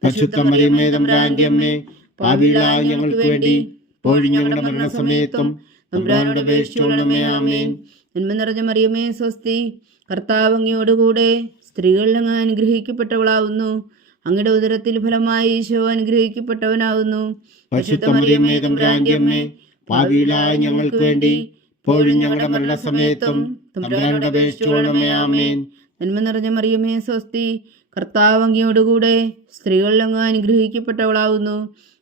പരിശുദ്ധ മറിയമേ, തമ്പുരാന്റെ അമ്മേ, പാപികളായ ഞങ്ങൾക്ക് വേണ്ടി ഇപ്പോഴും ഞങ്ങളുടെ മരണസമയത്തും തമ്പുരാനോട് അപേക്ഷിച്ചുകൊള്ളണമേ. ആമേൻ. നന്മ നിറഞ്ഞ മറിയമേ, സ്വസ്തി. കർത്താവ് അങ്ങയോടുകൂടെ സ്ത്രീകളിൽ അങ്ങ് അനുഗ്രഹിക്കപ്പെട്ടവളാവുന്നു. അങ്ങയുടെ ഉദരത്തിൽ ഫലമായി ഈശോ അനുഗ്രഹിക്കപ്പെട്ടവനാവുന്നു. പരിശുദ്ധ മറിയമേ, തമ്പുരാന്റെ അമ്മേ, പാപികളായ ഞങ്ങൾക്ക് വേണ്ടി ഇപ്പോഴും ഞങ്ങളുടെ മരണസമയത്തും തമ്പുരാനോട് അപേക്ഷിച്ചുകൊള്ളണമേ. ആമേൻ. നന്മ നിറഞ്ഞ മറിയമേ, സ്വസ്തി. കർത്താവ് അങ്ങയോടുകൂടെ സ്ത്രീകളിൽ അങ്ങ് അനുഗ്രഹിക്കപ്പെട്ടവളാവുന്നു.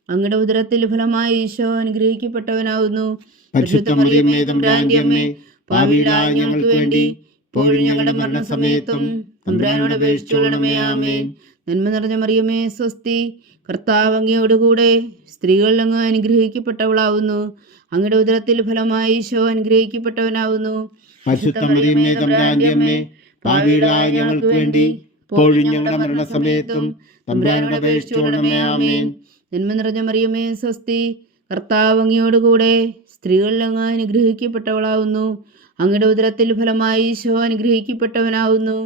അങ്ങയുടെ ഉദരത്തിൽ ഫലമായി ഈശോ അനുഗ്രഹിക്കപ്പെട്ടവനാവുന്നു. പരിശുദ്ധ മറിയമേ, തമ്പുരാന്റെ അമ്മേ, പാപികളായ ഞങ്ങൾക്ക് വേണ്ടി ഇപ്പോഴും ഞങ്ങളുടെ മരണസമയത്തും തമ്പുരാനോട് അപേക്ഷിച്ചുകൊള്ളണമേ. ആമേൻ. നന്മ നിറഞ്ഞ മറിയമേ, സ്വസ്തി. കർത്താവ് അങ്ങയോടുകൂടെ സ്ത്രീകളിൽ അങ്ങ് അനുഗ്രഹിക്കപ്പെട്ടവളാവുന്നു. അങ്ങയുടെ ഉദരത്തിൽ ഫലമായി ഈശോ അനുഗ്രഹിക്കപ്പെട്ടവനാവുന്നു. പരിശുദ്ധ മറിയമേ, തമ്പുരാന്റെ അമ്മേ, പാപികളായ ഞങ്ങൾക്ക് വേണ്ടി ഇപ്പോഴും ഞങ്ങളുടെ മരണസമയത്തും തമ്പുരാനോട് അപേക്ഷിച്ചുകൊള്ളണമേ. ആമേൻ. നന്മ നിറഞ്ഞ മറിയമേ, സ്വസ്തി. കർത്താവ് അങ്ങയോടുകൂടെ സ്ത്രീകളിൽ അങ്ങ് അനുഗ്രഹിക്കപ്പെട്ടവളാവുന്നു. അങ്ങയുടെ ഉദരത്തിൽ ഫലമായി ഈശോ അനുഗ്രഹിക്കപ്പെട്ടവനാവുന്നു.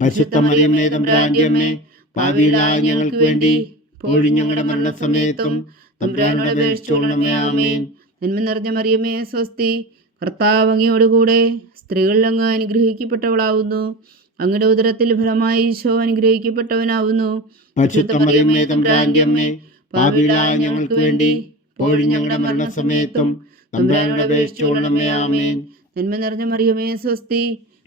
പരിശുദ്ധ മറിയമേ, തമ്പുരാന്റെ അമ്മേ, പാപികളായ ഞങ്ങൾക്ക് വേണ്ടി ഇപ്പോഴും ഞങ്ങളുടെ മരണസമയത്തും തമ്പുരാനോട് അപേക്ഷിച്ചുകൊള്ളണമേ. ആമേൻ. നന്മ നിറഞ്ഞ മറിയമേ, സ്വസ്തി. കർത്താവ് അങ്ങയോടുകൂടെ സ്ത്രീകളിൽ അങ്ങ് അനുഗ്രഹിക്കപ്പെട്ടവളാവുന്നു. അങ്ങയുടെ ഉദരത്തിൽ ഫലമായി ഈശോ അനുഗ്രഹിക്കപ്പെട്ടവനാവുന്നു. പരിശുദ്ധ മറിയമേ, തമ്പുരാന്റെ അമ്മേ, പാപികളായ ഞങ്ങൾക്ക് വേണ്ടി ഇപ്പോഴും ഞങ്ങളുടെ മരണസമയത്തും തമ്പുരാനോട് അപേക്ഷിച്ചുകൊള്ളണമേ. ആമേൻ. നന്മ നിറഞ്ഞ മറിയമേ, സ്വസ്തി.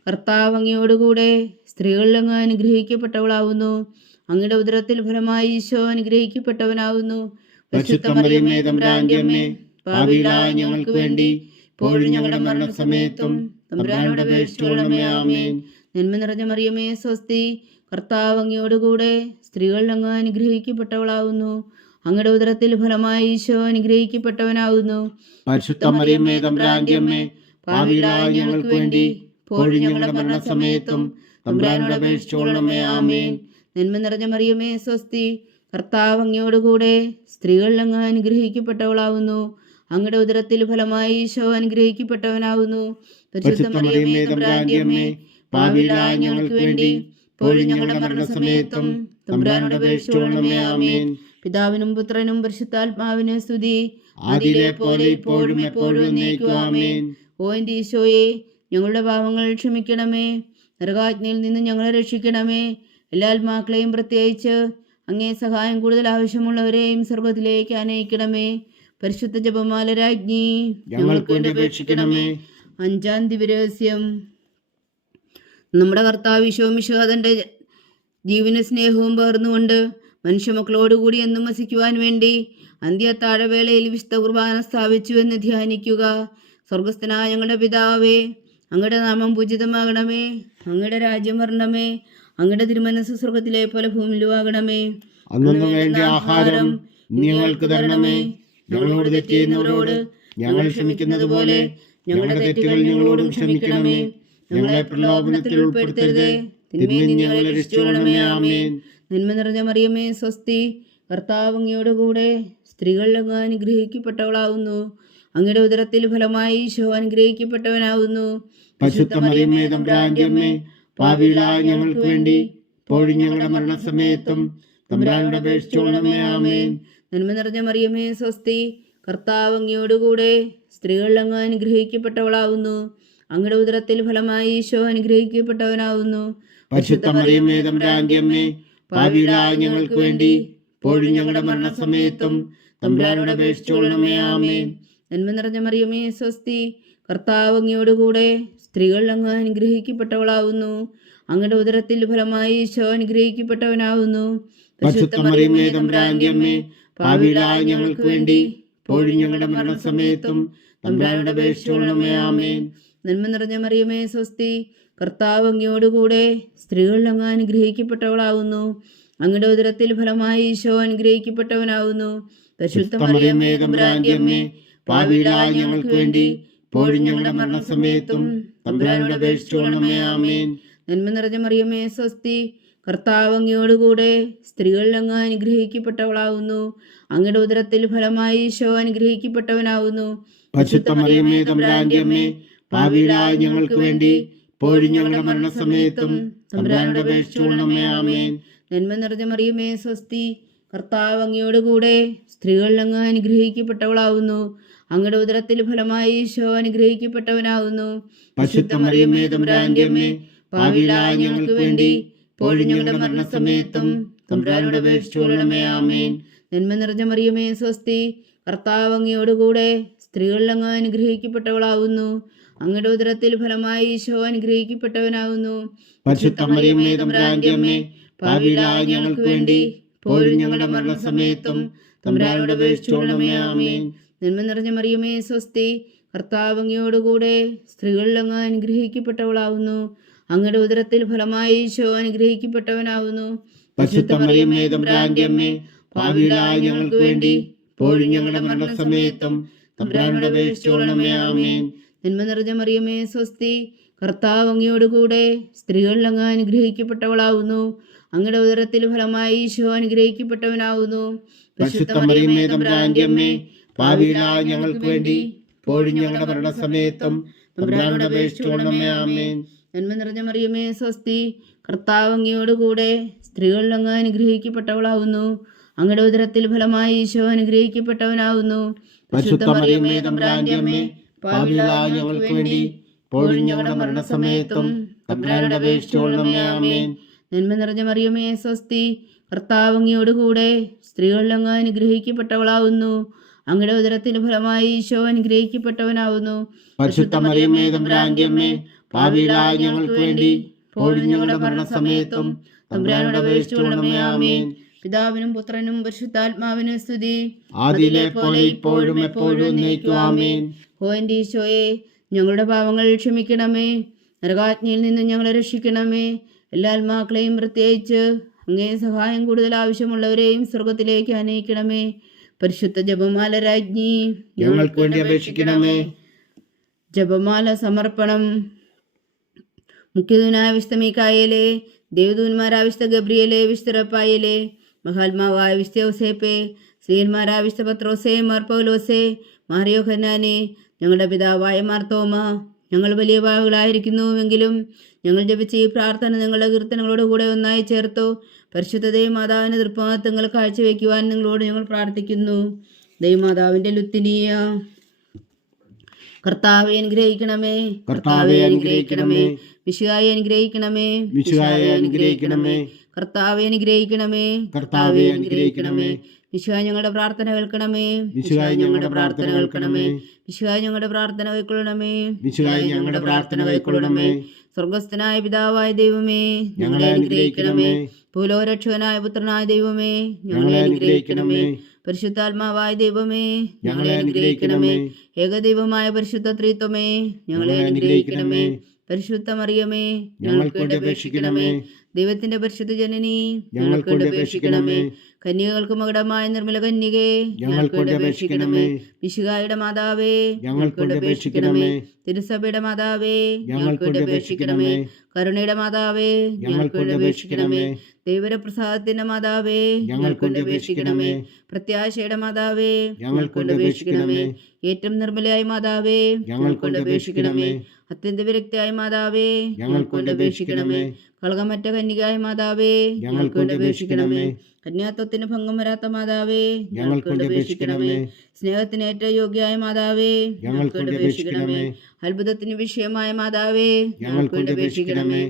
കർത്താവ് അങ്ങയോടുകൂടെ സ്ത്രീകളിൽ അങ്ങ് അനുഗ്രഹിക്കപ്പെട്ടവളാവുന്നു. അങ്ങയുടെ ഉദരത്തിൽ ഫലമായി ഈശോ അനുഗ്രഹിക്കപ്പെട്ടവനാവുന്നു. പരിശുദ്ധ മറിയമേ, തമ്പുരാന്റെ അമ്മേ, പാപികളായ ഞങ്ങൾക്ക് വേണ്ടി ഇപ്പോഴും ഞങ്ങളുടെ മരണസമയത്തും തമ്പുരാനോട് അപേക്ഷിച്ചുകൊള്ളണമേ. ആമേൻ. നന്മ നിറഞ്ഞ മറിയമേ, സ്വസ്തി. കർത്താവ് അങ്ങയോടുകൂടെ സ്ത്രീകളിൽ അങ്ങ് അനുഗ്രഹിക്കപ്പെട്ടവളാവുന്നു. അങ്ങയുടെ ഉദരത്തിൽ ഫലമായി ഈശോ അനുഗ്രഹിക്കപ്പെട്ടവനാവുന്നു. പരിശുദ്ധ മറിയമേ, തമ്പുരാന്റെ അമ്മേ, പാപികളായ ഞങ്ങൾക്ക് വേണ്ടി ഇപ്പോഴും ഞങ്ങളുടെ മരണസമയത്തും തമ്പുരാനോട് അപേക്ഷിച്ചുകൊള്ളണമേ. ആമേൻ. നന്മ നിറഞ്ഞ മറിയമേ, സ്വസ്തി. കർത്താവ് അങ്ങയോടുകൂടെ സ്ത്രീകളിൽ അങ്ങ് അനുഗ്രഹിക്കപ്പെട്ടവളാവുന്നു. അങ്ങയുടെ ഉദരത്തിൽ ഫലമായി ഈശോ അനുഗ്രഹിക്കപ്പെട്ടവനാവുന്നു. പരിശുദ്ധ മറിയമേ, തമ്പുരാന്റെ അമ്മേ, പാപികളായ ഞങ്ങൾക്ക് വേണ്ടി ഇപ്പോഴും ഞങ്ങളുടെ മരണസമയത്തും തമ്പുരാനോട് അപേക്ഷിച്ചുകൊള്ളണമേ. ആമേൻ. പിതാവിനും പുത്രനും പരിശുദ്ധാത്മാവിനും സ്തുതി. ആദിയിലെ പോലെ ഇപ്പോഴും എപ്പോഴും എന്നേക്കും. ആമേൻ. ഓ എൻ്റെ ഈശോയെ, ഞങ്ങളുടെ പാപങ്ങൾ ക്ഷമിക്കണമേ. നരകാജ്ഞയിൽ നിന്ന് ഞങ്ങളെ രക്ഷിക്കണമേ. എല്ലാ ആത്മാക്കളെയും പ്രത്യേകിച്ച് അങ്ങേ സഹായം കൂടുതൽ ആവശ്യമുള്ളവരെയും സ്വർഗത്തിലേക്ക് അനയിക്കണമേ. പരിശുദ്ധ ജപമാല രാജ്ഞി, ഞങ്ങൾക്ക് വേണ്ടി അപേക്ഷിക്കണമേ. 5-ാം ദിവ്യരഹസ്യം. നമ്മുടെ കർത്താവ് ഈശോ മിശിഹാ തൻ്റെ ജീവന സ്നേഹവും പകർന്നുകൊണ്ട് മനുഷ്യമക്കളോടുകൂടി എന്നും വസിക്കുവാൻ വേണ്ടി അന്ത്യത്താഴവേളയിൽ വിശുദ്ധ കുർബാന സ്ഥാപിച്ചു എന്ന് ധ്യാനിക്കുക. സ്വർഗസ്ഥനായ ഞങ്ങളുടെ പിതാവേ, അങ്ങയുടെ നാമം പൂജിതമാകണമേ. അങ്ങയുടെ രാജ്യം വരണമേ. അങ്ങയുടെ തിരുമനസ് സ്വർഗത്തിലെ പോലെ ഭൂമിയിലും ആകണമേ. അന്നു വേണ്ട ആഹാരം ഞങ്ങൾക്ക് തരണമേ. ഞങ്ങളോട് തെറ്റ് ചെയ്യുന്നവരോട് ഞങ്ങൾ ക്ഷമിക്കുന്നത് പോലെ ഞങ്ങളുടെ തെറ്റുകൾ ഞങ്ങളോടും ക്ഷമിക്കണമേ. ഞങ്ങളെ പ്രലോഭനത്തിൽ ഉൾപ്പെടുത്തരുതേ, തിന്മയിൽ നിന്ന് ഞങ്ങളെ രക്ഷിച്ചുകൊള്ളണമേ. ആമേൻ. നന്മ നിറഞ്ഞ മറിയമേ, സ്വസ്തി. കർത്താവ് അങ്ങയോടുകൂടെ സ്ത്രീകളിൽ അങ്ങ് അനുഗ്രഹിക്കപ്പെട്ടവളാവുന്നു. അങ്ങയുടെ ഉദരത്തിൽ ഫലമായി ഈശോ അനുഗ്രഹിക്കപ്പെട്ടവനാകുന്നു. പരിശുദ്ധ മറിയമേ തമ്പുരാന്റെ അമ്മേ, പാപികളായ ഞങ്ങൾക്ക് വേണ്ടി ഇപ്പോഴും ഞങ്ങളുടെ മരണസമയത്തും തമ്പുരാനോട് അപേക്ഷിച്ചുകൊള്ളണമേ. ആമേൻ. നന്മ നിറഞ്ഞ മറിയമേ സ്വസ്തി, കർത്താവ് അങ്ങയോടുകൂടെ സ്ത്രീകൾ അങ്ങ് അനുഗ്രഹിക്കപ്പെട്ടവളാവുന്നു. അങ്ങയുടെ ഉദരത്തിൽ ഫലമായി ഈശോ അനുഗ്രഹിക്കപ്പെട്ടവനാവുന്നു. പരിശുദ്ധ മറിയമേ തമ്പുരാന്റെ അമ്മേ, പാപികളായ ഞങ്ങൾക്ക് വേണ്ടി ഇപ്പോഴും ഞങ്ങളുടെ മരണസമയത്തും തമ്പുരാനോട് അപേക്ഷിച്ചുകൊള്ളണമേ. ആമേൻ. നന്മ നിറഞ്ഞ മറിയമേ സ്വസ്തി, കർത്താവ് അങ്ങയോടുകൂടെ സ്ത്രീകൾ അങ്ങ് അനുഗ്രഹിക്കപ്പെട്ടവളാവുന്നു. അങ്ങയുടെ ഉദരത്തിൽ ഫലമായി ഈശോ അനുഗ്രഹിക്കപ്പെട്ടവനാവുന്നു. പരിശുദ്ധ മറിയമേ തമ്പുരാന്റെ അമ്മേ, പാപികളായ ഞങ്ങൾക്ക് വേണ്ടി ഇപ്പോഴും ഞങ്ങളുടെ മരണസമയത്തും തമ്പുരാനോട് അപേക്ഷിച്ചുകൊള്ളണമേ. ആമേൻ. നന്മ നിറഞ്ഞ മറിയമേ സ്വസ്തി, കർത്താവ് അങ്ങയോടുകൂടെ സ്ത്രീകൾ അങ്ങ് അനുഗ്രഹിക്കപ്പെട്ടവളാവുന്നു. അങ്ങയുടെ ഉദരത്തിൽ ഫലമായി ഈശോ അനുഗ്രഹിക്കപ്പെട്ടവനാവുന്നു. പരിശുദ്ധ മറിയമേ തമ്പുരാന്റെ അമ്മേ, പാപികളായ ഞങ്ങൾക്ക് വേണ്ടി ഇപ്പോഴും ഞങ്ങളുടെ മരണസമയത്തും തമ്പുരാനോട് അപേക്ഷിച്ചുകൊള്ളണമേ. ആമേൻ. നന്മ നിറഞ്ഞ മറിയമേ സ്വസ്തി, കർത്താവ് അങ്ങയോടുകൂടെ സ്ത്രീകൾ അങ്ങ് അനുഗ്രഹിക്കപ്പെട്ടവളാവുന്നു. അങ്ങയുടെ ഉദരത്തിൽ ഫലമായി ഈശോ അനുഗ്രഹിക്കപ്പെട്ടവനാവുന്നു. പരിശുദ്ധ മറിയമേ തമ്പുരാന്റെ അമ്മേ, പാപികളായ ഞങ്ങൾക്ക് വേണ്ടി ഇപ്പോഴും ഞങ്ങളുടെ മരണസമയത്തും തമ്പുരാനോട് അപേക്ഷിച്ചുകൊള്ളണമേ. ആമേൻ. നന്മ നിറഞ്ഞ മറിയമേ സ്വസ്തി, കർത്താവ് അങ്ങയോടുകൂടെ സ്ത്രീകൾ അങ്ങ് അനുഗ്രഹിക്കപ്പെട്ടവളാവുന്നു. അങ്ങയുടെ ഉദരത്തിൽ ഫലമായി ഈശോ അനുഗ്രഹിക്കപ്പെട്ടവനാവുന്നു. പരിശുദ്ധ മറിയമേ തമ്പുരാന്റെ അമ്മേ, പാപികളായ ഞങ്ങൾക്ക് വേണ്ടി ഇപ്പോഴും ഞങ്ങളുടെ മരണസമയത്തും തമ്പുരാനോട് അപേക്ഷിച്ചുകൊള്ളണമേ. ആമേൻ. നന്മ നിറഞ്ഞ മറിയമേ സ്വസ്തി, കർത്താവ് അങ്ങയോടുകൂടെ സ്ത്രീകൾ അങ്ങ് അനുഗ്രഹിക്കപ്പെട്ടവളാവുന്നു. അങ്ങയുടെ ഉദരത്തിൽ ഫലമായി ഈശോ അനുഗ്രഹിക്കപ്പെട്ടവനാവുന്നു. പരിശുദ്ധ മറിയമേ തമ്പുരാന്റെ അമ്മേ, പാപികളായ ഞങ്ങൾക്ക് വേണ്ടി ഇപ്പോഴും ഞങ്ങളുടെ മരണസമയത്തും തമ്പുരാനോട് അപേക്ഷിച്ചുകൊള്ളണമേ. ആമേൻ. നന്മ നിറഞ്ഞ മറിയമേ സ്വസ്തി, കർത്താവ് അങ്ങയോടുകൂടെ സ്ത്രീകൾ അങ്ങ് അനുഗ്രഹിക്കപ്പെട്ടവളാവുന്നു. അങ്ങയുടെ ഉദരത്തിൽ ഫലമായി ഈശോ അനുഗ്രഹിക്കപ്പെട്ടവനാവുന്നു. പരിശുദ്ധ മറിയമേ തമ്പുരാന്റെ അമ്മേ, പാപികളായ ഞങ്ങൾക്ക് വേണ്ടി ഇപ്പോഴും ഞങ്ങളുടെ മരണസമയത്തും തമ്പുരാനോട് അപേക്ഷിച്ചുകൊള്ളണമേ. ആമേൻ. നന്മ നിറഞ്ഞ മറിയമേ സ്വസ്തി, കർത്താവ് അങ്ങയോടുകൂടെ സ്ത്രീകൾ അങ്ങ് അനുഗ്രഹിക്കപ്പെട്ടവളാവുന്നു. അങ്ങയുടെ ഉദരത്തിൽ ഫലമായി ഈശോ അനുഗ്രഹിക്കപ്പെട്ടവനാവുന്നു. പരിശുദ്ധ മറിയമേ തമ്പുരാന്റെ അമ്മേ, പാപികളായ ഞങ്ങൾക്ക് വേണ്ടി ഇപ്പോഴും ഞങ്ങളുടെ മരണസമയത്തും തമ്പുരാനോട് അപേക്ഷിച്ചുകൊള്ളണമേ. ആമേൻ. നന്മ നിറഞ്ഞ മറിയമേ സ്വസ്തി, കർത്താവ് അങ്ങയോടുകൂടെ സ്ത്രീകൾ അങ്ങ് അനുഗ്രഹിക്കപ്പെട്ടവളാവുന്നു. അങ്ങയുടെ ഉദരത്തിൽ ഫലമായി ഈശോ അനുഗ്രഹിക്കപ്പെട്ടവനാവുന്നു. പരിശുദ്ധ മറിയമേ തമ്പുരാന്റെ അമ്മേ, പാപികളായ ഞങ്ങൾക്ക് വേണ്ടി ഇപ്പോഴും ഞങ്ങളുടെ മരണസമയത്തും തമ്പുരാനോട് അപേക്ഷിച്ചുകൊള്ളണമേ. ആമേൻ. നന്മ നിറഞ്ഞ മറിയമേ സ്വസ്തി, കർത്താവ് അങ്ങയോടുകൂടെ സ്ത്രീകൾ അങ്ങ് അനുഗ്രഹിക്കപ്പെട്ടവളാവുന്നു. അങ്ങയുടെ ഉദരത്തിൽ ഫലമായി ഈശോ അനുഗ്രഹിക്കപ്പെട്ടവനാവുന്നു. പരിശുദ്ധ മറിയമേ തമ്പുരാന്റെ അമ്മേ, പാപികളായ ഞങ്ങൾക്ക് വേണ്ടി ഇപ്പോഴും ഞങ്ങളുടെ മരണസമയത്തും തമ്പുരാനോട് അപേക്ഷിച്ചുകൊള്ളണമേ. ആമേൻ. പിതാവിനും പുത്രനും പരിശുദ്ധാത്മാവിനും സ്തുതി, ആദിയിലെ പോലെ ഇപ്പോഴും എപ്പോഴും എന്നേക്കും. ആമേൻ. ഓ എൻ്റെ ഈശോയെ, ഞങ്ങളുടെ പാവങ്ങൾ ക്ഷമിക്കണമേ. നരകാജ്ഞയിൽ നിന്ന് ഞങ്ങളെ രക്ഷിക്കണമേ. എല്ലാ ആത്മാക്കളെയും പ്രത്യേകിച്ച് അങ്ങേ സഹായം കൂടുതൽ ആവശ്യമുള്ളവരെയും സ്വർഗത്തിലേക്ക് അനയിക്കണമേ. പരിശുദ്ധ ജപമാല രാജ്ഞി, ഞങ്ങൾക്ക് വേണ്ടി അപേക്ഷിക്കണമേ. ജപമാല സമർപ്പണം. മുഖ്യദൂനായ വിശുദ്ധ മീക്കായേലേ, ദേവദൂന്മാരായ വിശുദ്ധ ഗബ്രിയേലേ, വിശുദ്ധ റഫായേലേ, മഹാത്മാവായ വിശുദ്ധ യോസേപ്പേ, ശ്രീയന്മാരായ വിശുദ്ധ പത്രോസേ, മാർ പൗലോസേ, മാർ യോഹന്നാനേ, ഞങ്ങളുടെ പിതാവായ മാർത്തോമ, ഞങ്ങൾ വലിയ പാപികളായിരിക്കുന്നുവെങ്കിലും ഞങ്ങൾ ജപിച്ച ഈ പ്രാർത്ഥന നിങ്ങളുടെ കീർത്തനങ്ങളോട് കൂടെ ഒന്നായി ചേർത്തു. പരിശുദ്ധ ദൈവമാതാവിൻ്റെ തൃപ്പാദങ്ങൾ കാഴ്ചവെക്കുവാൻ നിങ്ങളോട് ഞങ്ങൾ പ്രാർത്ഥിക്കുന്നു. ദൈവമാതാവിൻ്റെ ലുത്തിനിയ, കർത്താവെ അനുഗ്രഹിക്കണമേ. കർത്താവെ അനുഗ്രഹിക്കണമേ. മിശിഹായെ അനുഗ്രഹിക്കണമേ. മിശിഹായെ അനുഗ്രഹിക്കണമേ. കർത്താവെ അനുഗ്രഹിക്കണമേ. കർത്താവെ അനുഗ്രഹിക്കണമേ. മിശിഹായ ഞങ്ങളുടെ പ്രാർത്ഥന കേൾക്കണമേ. മിശിഹായ ഞങ്ങളുടെ പ്രാർത്ഥന കേൾക്കണമേ. മിശിഹായ ഞങ്ങളുടെ പ്രാർത്ഥന കൈക്കൊള്ളണമേ. മിശിഹായ ഞങ്ങളുടെ പ്രാർത്ഥന കൈക്കൊള്ളണമേ. സ്വർഗസ്ഥനായ പിതാവായ ദൈവമേ, ഞങ്ങളെ അനുഗ്രഹിക്കണമേ. ഭൂലോകരക്ഷകനായ പുത്രനായ ദൈവമേ, ഞങ്ങളെ അനുഗ്രഹിക്കണമേ. പരിശുദ്ധാത്മാവായ ദൈവമേ, ഞങ്ങളെ അനുഗ്രഹിക്കണമേ. ഏകദൈവമായ പരിശുദ്ധ ത്രിത്വമേ, ഞങ്ങളെ അനുഗ്രഹിക്കണമേ. പരിശുദ്ധ മറിയമേ, ഞങ്ങൾക്ക് വേണ്ടി അപേക്ഷിക്കണമേ. ദൈവത്തിന്റെ പരിശുദ്ധ ജനനി, ഞങ്ങൾക്ക് വേണ്ടി അപേക്ഷിക്കണമേ. കന്യകൾക്ക് മകുടമായ നിർമ്മല കന്യകേ, ഞങ്ങൾക്ക് വേണ്ടി അപേക്ഷിക്കണമേ. മിശിഹായുടെ മാതാവേ, ഞങ്ങൾക്ക് വേണ്ടി അപേക്ഷിക്കണമേ. തിരുസഭയുടെ മാതാവേ, ഞങ്ങൾക്ക് വേണ്ടി അപേക്ഷിക്കണമേ. കരുണയുടെ മാതാവേ, ഞങ്ങൾക്ക് വേണ്ടി അപേക്ഷിക്കണമേ. ദൈവപ്രസാദത്തിന്റെ മാതാവേ, ഞങ്ങൾക്ക് വേണ്ടി അപേക്ഷിക്കണമേ. പ്രത്യാശയുടെ മാതാവേ, ഞങ്ങൾക്ക് വേണ്ടി അപേക്ഷിക്കണമേ. ഏറ്റവും നിർമ്മലയായ മാതാവേ, ഞങ്ങൾക്ക് വേണ്ടി അപേക്ഷിക്കണമേ. അത്യന്ത വിരക്തിയായ മാതാവേ, ഞങ്ങൾക്ക് വേണ്ടി അപേക്ഷിക്കണമേ. കളകമറ്റ കന്യകായ മാതാവേ, ഞങ്ങൾക്ക് വേണ്ടി അപേക്ഷിക്കണമേ. കന്യാത്വത്തിന് ഭംഗം വരാത്ത മാതാവേ, ഞങ്ങൾക്ക് വേണ്ടി അപേക്ഷിക്കണമേ. സ്നേഹത്തിന് ഏറ്റവും യോഗ്യയായ മാതാവേ, ഞങ്ങൾക്ക് വേണ്ടി അപേക്ഷിക്കണമേ. അത്ഭുതത്തിന് വിഷയമായ മാതാവേ, ഞങ്ങൾക്ക് വേണ്ടി അപേക്ഷിക്കണമേ.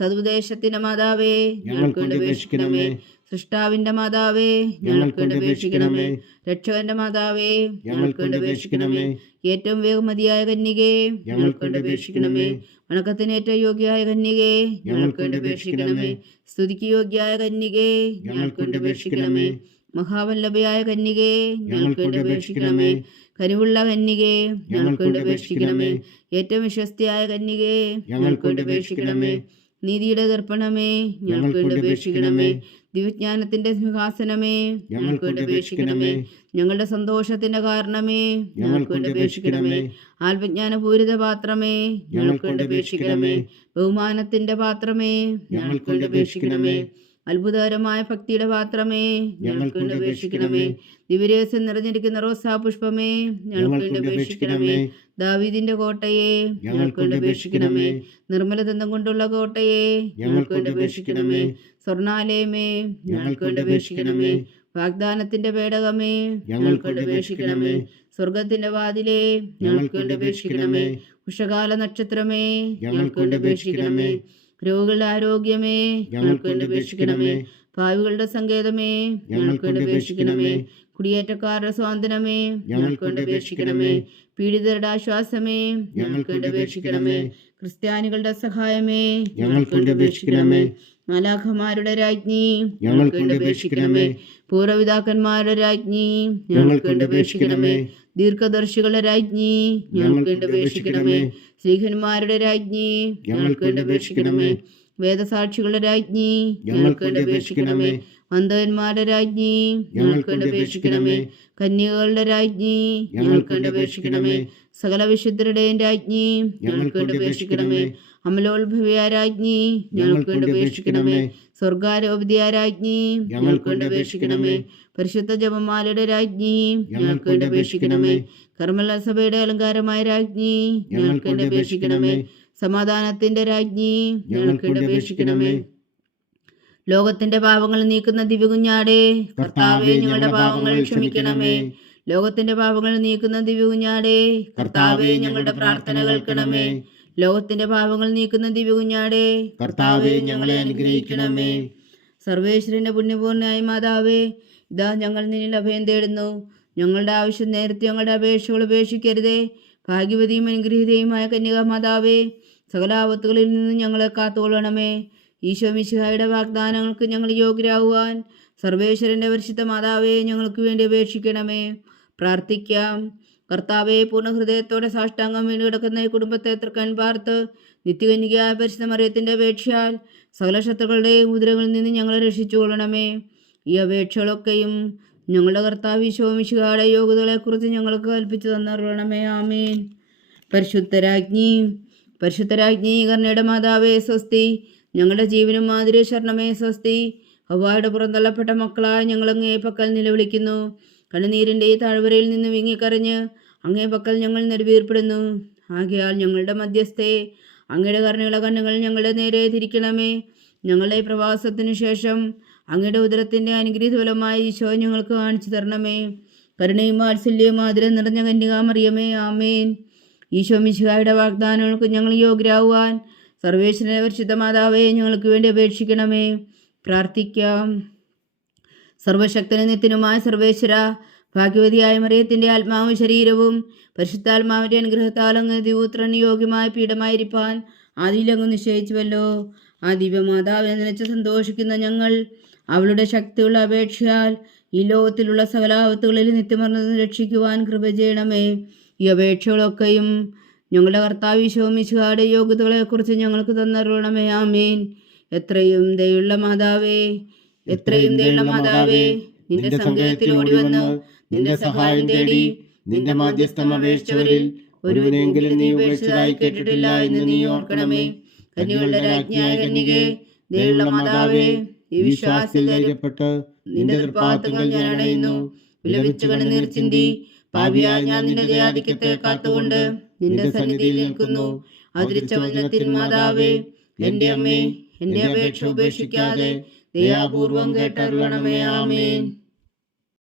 സതുപദേശത്തിന്റെ മാതാവേ, ഞങ്ങൾക്ക് വേണ്ടി അപേക്ഷിക്കണമേ. സൃഷ്ടാവിന്റെ മാതാവേ, ഞങ്ങൾക്ക് വേണ്ടി അപേക്ഷിക്കണമേ. രക്ഷകന്റെ മാതാവേ, ഞങ്ങൾക്ക് വേണ്ടി അപേക്ഷിക്കണമേ. ഏറ്റവും വേഗമതിയായ കന്യകേ, ഞങ്ങൾക്ക് വേണ്ടി അപേക്ഷിക്കണമേ. വണക്കത്തിന് ഏറ്റവും യോഗ്യയായ കന്യകേ, ഞങ്ങൾക്ക് വേണ്ടി അപേക്ഷിക്കണമേ. സ്തുതിക്ക് യോഗ്യയായ കന്യകേ, ഞങ്ങൾക്ക് വേണ്ടി അപേക്ഷിക്കണമേ. മഹാവല്ലഭയായ കന്യകേ, ഞങ്ങൾക്ക് വേണ്ടി അപേക്ഷിക്കണമേ. കനിവുള്ള കന്യകേ, ഞങ്ങൾക്ക് വേണ്ടി അപേക്ഷിക്കണമേ. ഏറ്റവും വിശ്വസ്തയായ കന്യകേ, ഞങ്ങൾക്ക് വേണ്ടി അപേക്ഷിക്കണമേ. നീതിയുടെ ദർപ്പണമേ, ഞങ്ങൾക്ക് വേണ്ടി അപേക്ഷിക്കണമേ. ദിവ്യജ്ഞാനത്തിന്റെ സിംഹാസനമേ, ഞങ്ങൾക്ക് വേണ്ടി അപേക്ഷിക്കണമേ. ഞങ്ങളുടെ സന്തോഷത്തിന്റെ കാരണമേ, ഞങ്ങൾക്ക് വേണ്ടി അപേക്ഷിക്കണമേ. ആത്മജ്ഞാനപൂരിത പാത്രമേ, ഞങ്ങൾക്ക് വേണ്ടി അപേക്ഷിക്കണമേ. ബഹുമാനത്തിന്റെ പാത്രമേ, ഞങ്ങൾക്ക് വേണ്ടി അപേക്ഷിക്കണമേ. അത്ഭുതകരമായ ഭക്തിയുടെ പാത്രമേ, ഞങ്ങൾക്ക് വേണ്ടി അപേക്ഷിക്കണമേ. ദിവ്യരഹസ്യം നിറഞ്ഞിരിക്കുന്ന റോസാ പുഷ്പമേ, ഞങ്ങൾക്ക് വേണ്ടി അപേക്ഷിക്കണമേ. ദാവീദിന്റെ കോട്ടയെ, ഞങ്ങൾക്ക് വേണ്ടി അപേക്ഷിക്കണമേ. നിർമ്മല ദന്തം കൊണ്ടുള്ള കോട്ടയെ, ഞങ്ങൾക്ക് വേണ്ടി അപേക്ഷിക്കണമേ. സ്വർണാലയമേ, ഞങ്ങൾക്ക് വേണ്ടി അപേക്ഷിക്കണമേ. വാഗ്ദാനത്തിന്റെ പേടകമേ, ഞങ്ങൾക്ക് വേണ്ടി അപേക്ഷിക്കണമേ. സ്വർഗത്തിന്റെ വാതിലേ, ഞങ്ങൾക്ക് വേണ്ടി അപേക്ഷിക്കണമേ. ഉഷകാല നക്ഷത്രമേ, ഞങ്ങൾക്ക് വേണ്ടി അപേക്ഷിക്കണമേ. രോഗികളുടെ ആരോഗ്യമേ, ഞങ്ങൾക്ക് വേണ്ടി അപേക്ഷിക്കണമേ. ഭാവികളുടെ സങ്കേതമേ, ഞങ്ങൾക്ക് വേണ്ടി അപേക്ഷിക്കണമേ. കുടിയേറ്റക്കാരുടെ സ്വാതന്ത്ര്യമേ, ഞങ്ങൾക്ക് വേണ്ടി അപേക്ഷിക്കണമേ. പീഡിതരുടെ ആശ്വാസമേ, ഞങ്ങൾക്ക് വേണ്ടി അപേക്ഷിക്കണമേ. ക്രിസ്ത്യാനികളുടെ സഹായമേ, ഞങ്ങൾക്ക് വേണ്ടി അപേക്ഷിക്കണമേ. മാലാഖമാരുടെ രാജ്ഞി, ഞങ്ങൾക്ക് വേണ്ടി അപേക്ഷിക്കണമേ. പൂർവ്വപിതാക്കന്മാരുടെ രാജ്ഞി, ഞങ്ങൾക്ക് വേണ്ടി അപേക്ഷിക്കണമേ. ദീർഘദർശികളുടെ രാജ്ഞി, ഞങ്ങൾക്ക് വേണ്ടി അപേക്ഷിക്കണമേ. ശ്രീഹന്മാരുടെ രാജ്ഞി, ഞങ്ങൾക്ക് വേണ്ടി അപേക്ഷിക്കണമേ. വേദസാക്ഷികളുടെ രാജ്ഞി, ഞങ്ങൾക്ക് വേണ്ടി അപേക്ഷിക്കണമേ. വന്ദകന്മാരുടെ രാജ്ഞി, ഞങ്ങൾക്ക് വേണ്ടി അപേക്ഷിക്കണമേ. കന്യകകളുടെ രാജ്ഞി, ഞങ്ങൾക്ക് വേണ്ടി അപേക്ഷിക്കണമേ. സകല വിശുദ്ധരുടെയും രാജ്ഞി, ഞങ്ങൾക്ക് വേണ്ടി അപേക്ഷിക്കണമേ. അമലോത്ഭവിയ രാജ്ഞി, ഞങ്ങൾക്ക് വേണ്ടി അപേക്ഷിക്കണമേ. സ്വർഗാരോപതിയ രാജ്ഞി, ഞങ്ങൾക്ക് വേണ്ടി അപേക്ഷിക്കണമേ. പരിശുദ്ധ ജപമാലയുടെ രാജ്ഞി, ഞങ്ങൾക്ക് വേണ്ടി അപേക്ഷിക്കണമേ. കർമ്മല സഭയുടെ അലങ്കാരമായ രാജ്ഞി, ഞങ്ങൾക്ക് വേണ്ടി അപേക്ഷിക്കണമേ. സമാധാനത്തിന്റെ രാജ്ഞി, ഞങ്ങൾക്ക് വേണ്ടി അപേക്ഷിക്കണമേ. ലോകത്തിന്റെ പാപങ്ങൾ നീക്കുന്ന ദിവ്യകുഞ്ഞാടേ, കർത്താവേ, ഞങ്ങളുടെ പാപങ്ങൾ ക്ഷമിക്കണമേ. ലോകത്തിന്റെ പാപങ്ങൾ നീക്കുന്ന ദിവ്യകുഞ്ഞാടേ, കർത്താവേ, ഞങ്ങളുടെ പ്രാർത്ഥന കേൾക്കണമേ. ലോകത്തിന്റെ പാപങ്ങൾ നീക്കുന്ന ദിവ്യകുഞ്ഞാടേ, കർത്താവേ, ഞങ്ങളെ അനുഗ്രഹിക്കണമേ. സർവേശ്വരന്റെ പുണ്യപൂർണ്ണയായ മാതാവേ, ഇതാ ഞങ്ങൾ നിന്നിൽ അഭയം തേടുന്നു. ഞങ്ങളുടെ ആവശ്യം നേരത്തെ ഞങ്ങളുടെ അപേക്ഷകൾ ഉപേക്ഷിക്കരുതേ. ഭാഗ്യവതിയും അനുഗ്രഹീതയുമായ കന്യകാ മാതാവേ, സകല ആപത്തുകളിൽ നിന്ന് ഞങ്ങളെ കാത്തുകൊള്ളണമേ. ഈശോ മിശിഹായുടെ വാഗ്ദാനങ്ങൾക്ക് ഞങ്ങൾ യോഗ്യരാകുവാൻ സർവേശ്വരന്റെ പരിശുദ്ധ മാതാവേ, ഞങ്ങൾക്ക് വേണ്ടി അപേക്ഷിക്കണമേ. പ്രാർത്ഥിക്കാം. കർത്താവെ, പൂർണ്ണ ഹൃദയത്തോടെ സാഷ്ടാംഗം വീണ് കിടക്കുന്ന ഈ കുടുംബത്തെ തൃക്കൺ പാർത്ത് നിത്യകന്യകയായ പരിശുദ്ധ മറിയത്തിന്റെ അപേക്ഷയാൽ സകല ശത്രുക്കളുടെയും ഉദരങ്ങളിൽ നിന്ന് ഞങ്ങളെ രക്ഷിച്ചുകൊള്ളണമേ. ഈ അപേക്ഷകളൊക്കെയും ഞങ്ങളുടെ കർത്താവ് ഈശോ മിശിഹായുടെ യോഗ്യതകളെക്കുറിച്ച് ഞങ്ങൾക്ക് കൽപ്പിച്ചു തന്നറിയണമേ. ആമേൻ. പരിശുദ്ധരാജ്ഞി, പരിശുദ്ധരാജ്ഞി, കരുണയുടെ മാതാവേ സ്വസ്തി. ഞങ്ങളുടെ ജീവനും മാതിരി ശരണമേ സ്വസ്തി. ഹവ്വായുടെ പുറന്തള്ളപ്പെട്ട മക്കളായ ഞങ്ങളങ്ങേ പക്കൽ നിലവിളിക്കുന്നു. കണ്ണുനീരിൻ്റെ ഈ താഴ്വരയിൽ നിന്ന് വിങ്ങിക്കരഞ്ഞ് അങ്ങേ പക്കൽ ഞങ്ങൾ നെടുവീർപ്പെടുന്നു. ആകയാൽ ഞങ്ങളുടെ മധ്യസ്ഥേ, അങ്ങയുടെ കരുണയുള്ള കണ്ണുകൾ ഞങ്ങളുടെ നേരെ തിരിക്കണമേ. ഞങ്ങളുടെ പ്രവാസത്തിനു ശേഷം അങ്ങയുടെ ഉദരത്തിൻ്റെ അനുഗ്രഹീത ഫലമായി ഈശോ ഞങ്ങൾക്ക് കാണിച്ചു തരണമേ. കരുണയും വാത്സല്യവും ആദരം നിറഞ്ഞ കന്യകാമറിയമേ, ആമേൻ. ഈശോ മിശിഹായുടെ വാഗ്ദാനങ്ങൾക്ക് ഞങ്ങൾ യോഗ്യരാകുവാൻ സർവേശ്വരന്റെ പരിശുദ്ധ മാതാവേ, ഞങ്ങൾക്ക് വേണ്ടി അപേക്ഷിക്കണമേ. പ്രാർത്ഥിക്കാം. സർവശക്തനും നിത്യനുമായ സർവേശ്വര, ഭാഗ്യവതിയായ മറിയത്തിൻ്റെ ആത്മാവും ശരീരവും പരിശുദ്ധാത്മാവിൻ്റെ അനുഗ്രഹത്താൽ അങ്ങ് ദിവ്യപുത്രന് യോഗ്യമായ പീഠമായിരിക്കാൻ ആദിയിലങ്ങ് നിശ്ചയിച്ചുവല്ലോ. ആ ദിവ്യമാതാവിനെ നിലച്ച് സന്തോഷിക്കുന്ന ഞങ്ങൾ അവളുടെ ശക്തിയുള്ള അപേക്ഷയാൽ ഈ ലോകത്തിലുള്ള സകല ആപത്തുകളിൽ നിത്യമർന്ന് രക്ഷിക്കുവാൻ കൃപ ചെയ്യണമേ. ഈ അപേക്ഷകളൊക്കെയും ഞങ്ങളുടെ കർത്താവ് ഈശോ മിശിഹായുടെ യോഗ്യതകളെക്കുറിച്ച് ഞങ്ങൾക്ക് തന്നറിയണമേ. ആമേൻ. എത്രയും ദയുള്ള മാതാവേ, എത്രയും ദയുള്ള മാതാവേ, നിന്റെ സങ്കേതത്തിൽ ഓടിവന്ന് നിന്റെ സഹായം തേടി നിന്റെ മാധ്യസ്ഥം അപേക്ഷിച്ചവരിൽ ഒരുവനെങ്കിലും നീ ഉപേക്ഷിച്ചതായി കേട്ടിട്ടില്ല എന്ന് നീ ഓർക്കണമേ. കന്യകളുടെ രാജ്ഞിയായ കന്യകേ, ദയുള്ള മാതാവേ, ഈ വിശ്വാസത്തിൽ ധൈര്യപ്പെട്ട് നിന്റെ തൃപ്പാദങ്ങൾ ഞാൻ അണയുന്നു. വിലപിച്ചു കണ്ണുനീർ ചിന്തി പാപിയായ ഞാൻ നിന്റെ ദയാധിക്യത്തെ കാത്തുകൊണ്ട് നിന്റെ സന്നിധിയിൽ നിൽക്കുന്നു. ആദരിച്ച വചനത്തിൻ മാതാവേ, എന്റെ അമ്മേ, എന്റെ അപേക്ഷ ഉപേക്ഷിക്കാതെ ദയാപൂർവം കേട്ടരുളണമേ. ആമേൻ.